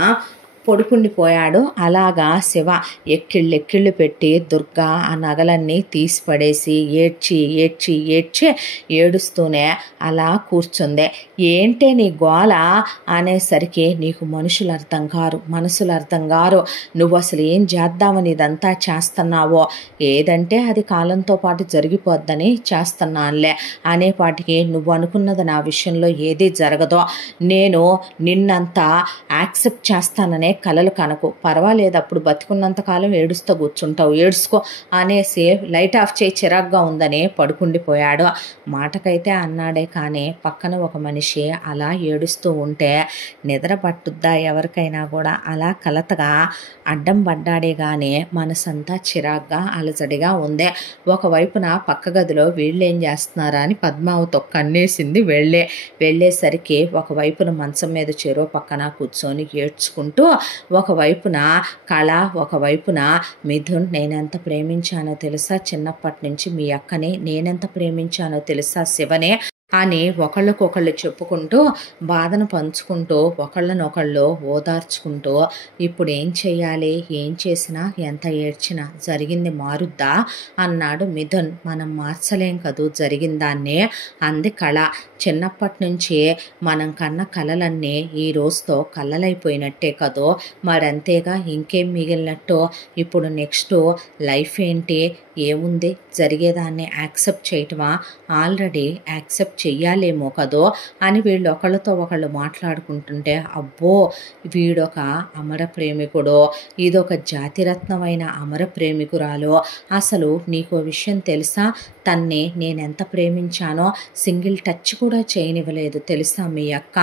పడుకుండిపోయాడు. అలాగా శివ ఎక్కిళ్ళు పెట్టి దుర్గా ఆ నగలన్నీ తీసి పడేసి ఏడ్చి ఏడుస్తూనే అలా కూర్చుంది. ఏంటే నీ గోల అనేసరికి నీకు మనుషులు అర్థం కారు, మనసులు అర్థం కారు, నువ్వు అసలు ఏం చేద్దామని ఇదంతా చేస్తున్నావో, ఏదంటే అది కాలంతో పాటు జరిగిపోద్దని చేస్తున్నానులే అనేపాటికి నువ్వు అనుకున్నది నా విషయంలో ఏదీ జరగదో, నేను నిన్నంతా యాక్సెప్ట్ చేస్తాననే కలలు కనకు, పర్వాలేదు అప్పుడు బతికున్నంతకాలం ఏడుస్తూ కూర్చుంటావు, ఏడుసుకో అనేసి లైట్ ఆఫ్ చేయి చిరాగ్గా ఉందని పడుకుండిపోయాడు. మాటకైతే అన్నాడే కానీ పక్కన ఒక మనిషి అలా ఏడుస్తూ ఉంటే నిద్ర పట్టుద్దా ఎవరికైనా కూడా, అలా కలతగా అడ్డం పడ్డాడే కానీ మనసంతా చిరాగ్గా అలజడిగా ఉంది. ఒకవైపున పక్క గదిలో వీళ్ళేం చేస్తున్నారా అని పద్మావతి కన్నేసింది. వెళ్ళేసరికి ఒకవైపున మంచం మీద చెరో పక్కన కూర్చొని ఏడ్చుకుంటూ ఒకవైపున కళ, ఒకవైపున మిథున్, నేనెంత ప్రేమించానో తెలుసా చిన్నప్పటి నుంచి మీ అక్కని, నేనెంత ప్రేమించానో తెలుసా శివనే అని ఒకళ్ళకొకళ్ళు చెప్పుకుంటూ బాధను పంచుకుంటూ ఒకళ్ళనొకళ్ళు ఓదార్చుకుంటూ ఇప్పుడు ఏం చెయ్యాలి, ఏం చేసినా ఎంత ఏడ్చినా జరిగింది మారుద్దా అన్నాడు మిథున్. మనం మార్చలేం కదూ జరిగిందాన్నే అంది కళ. చిన్నప్పటి నుంచి మనం కన్న కలలన్నీ ఈ రోజుతో కళ్ళలైపోయినట్టే కదో, మరంతేగా ఇంకేం మిగిలినట్టు, ఇప్పుడు నెక్స్ట్ లైఫ్ ఏంటి, ఏముంది, జరిగేదాన్ని యాక్సెప్ట్ చేయటమా, ఆల్రెడీ యాక్సెప్ట్ చెయ్యాలేమో కదో అని వీళ్ళు ఒకళ్ళతో ఒకళ్ళు మాట్లాడుకుంటుంటే అబ్బో వీడొక అమర ప్రేమికుడో, ఇదొక జాతిరత్నమైన అమర ప్రేమికురాలో, అసలు నీకో విషయం తెలుసా, తన్ని నేనెంత ప్రేమించానో సింగిల్ టచ్ కూడా చేయనివ్వలేదు తెలుసా మీ అక్క,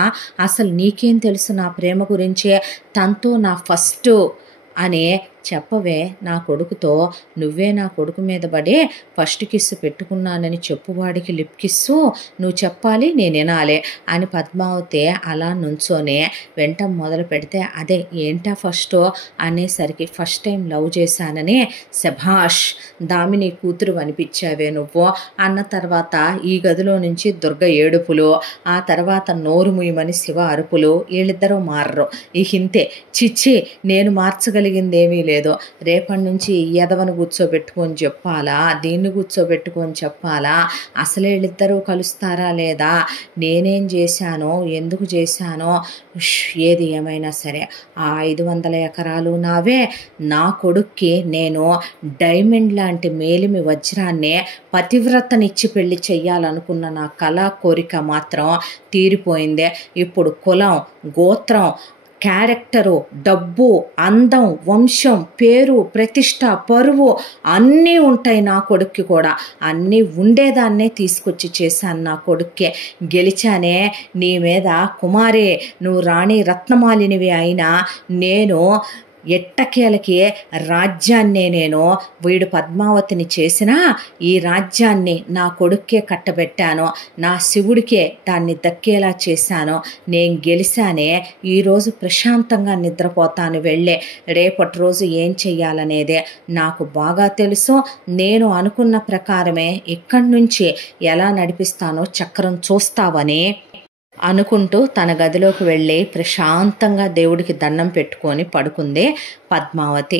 అసలు నీకేం తెలుసు నా ప్రేమ గురించే, తనతో నా ఫస్ట్ అనే చెప్పవే, నా కొడుకుతో నువ్వే నా కొడుకు మీద పడే ఫస్ట్ కిస్సు పెట్టుకున్నానని చెప్పువాడికి లిప్ కిస్సు నువ్వు చెప్పాలి, నేను వినాలి అని పద్మావతి అలా నుంచోనే వెంట మొదలు పెడితే అదే ఏంటా ఫస్ట్ అనేసరికి ఫస్ట్ టైం లవ్ చేశానని శభాష్ దామిని కూతురు అనిపించావే నువ్వు అన్న తర్వాత ఈ గదిలో నుంచి దుర్గ ఏడుపులు, ఆ తర్వాత నోరు ముయ్యమని శివ అరుపులు, వీళ్ళిద్దరూ మారరు, ఈ హింతే చిచ్చి నేను మార్చగలిగిందేమీ లేదు. రేపటి నుంచి ఈ ఎదవను కూర్చోబెట్టుకొని చెప్పాలా, దీన్ని కూర్చోబెట్టుకొని చెప్పాలా, అసలు వీళ్ళిద్దరూ కలుస్తారా లేదా, నేనేం చేశానో ఎందుకు చేశానో, ఏది ఏమైనా సరే ఆ 500 ఎకరాలు నావే. నా కొడుక్కి నేను డైమండ్ లాంటి మేలిమి వజ్రాన్నే పతివ్రతనిచ్చి పెళ్లి చెయ్యాలనుకున్న నా కళ కోరిక మాత్రం తీరిపోయిందే. ఇప్పుడు కులం, గోత్రం, క్యారెక్టరు, డబ్బు, అందం, వంశం, పేరు, ప్రతిష్ట, పరువు అన్నీ ఉంటాయి నా కొడుక్కి కూడా. అన్నీ ఉండేదాన్నే తీసుకొచ్చి చేశాను నా కొడుక్కే. గెలిచానే నీ మీద కుమారే, నువ్వు రాణి రత్నమాలినివి అయినా నేను ఎట్టకేలకి రాజ్యాన్నే నేను వీడు పద్మావతిని చేసినా ఈ రాజ్యాన్ని నా కొడుక్కే కట్టబెట్టాను, నా శివుడికే దాన్ని దక్కేలా చేశాను. నేను గెలిచానే, ఈరోజు ప్రశాంతంగా నిద్రపోతాను వెళ్ళే. రేపటి రోజు ఏం చెయ్యాలనేదే నాకు బాగా తెలుసు. నేను అనుకున్న ప్రకారమే ఇక్కడి నుంచి ఎలా నడిపిస్తానో చక్రం చూస్తావని అనుకుంటూ తన గదిలోకి వెళ్ళి ప్రశాంతంగా దేవుడికి దండం పెట్టుకొని పడుకుంది పద్మావతి.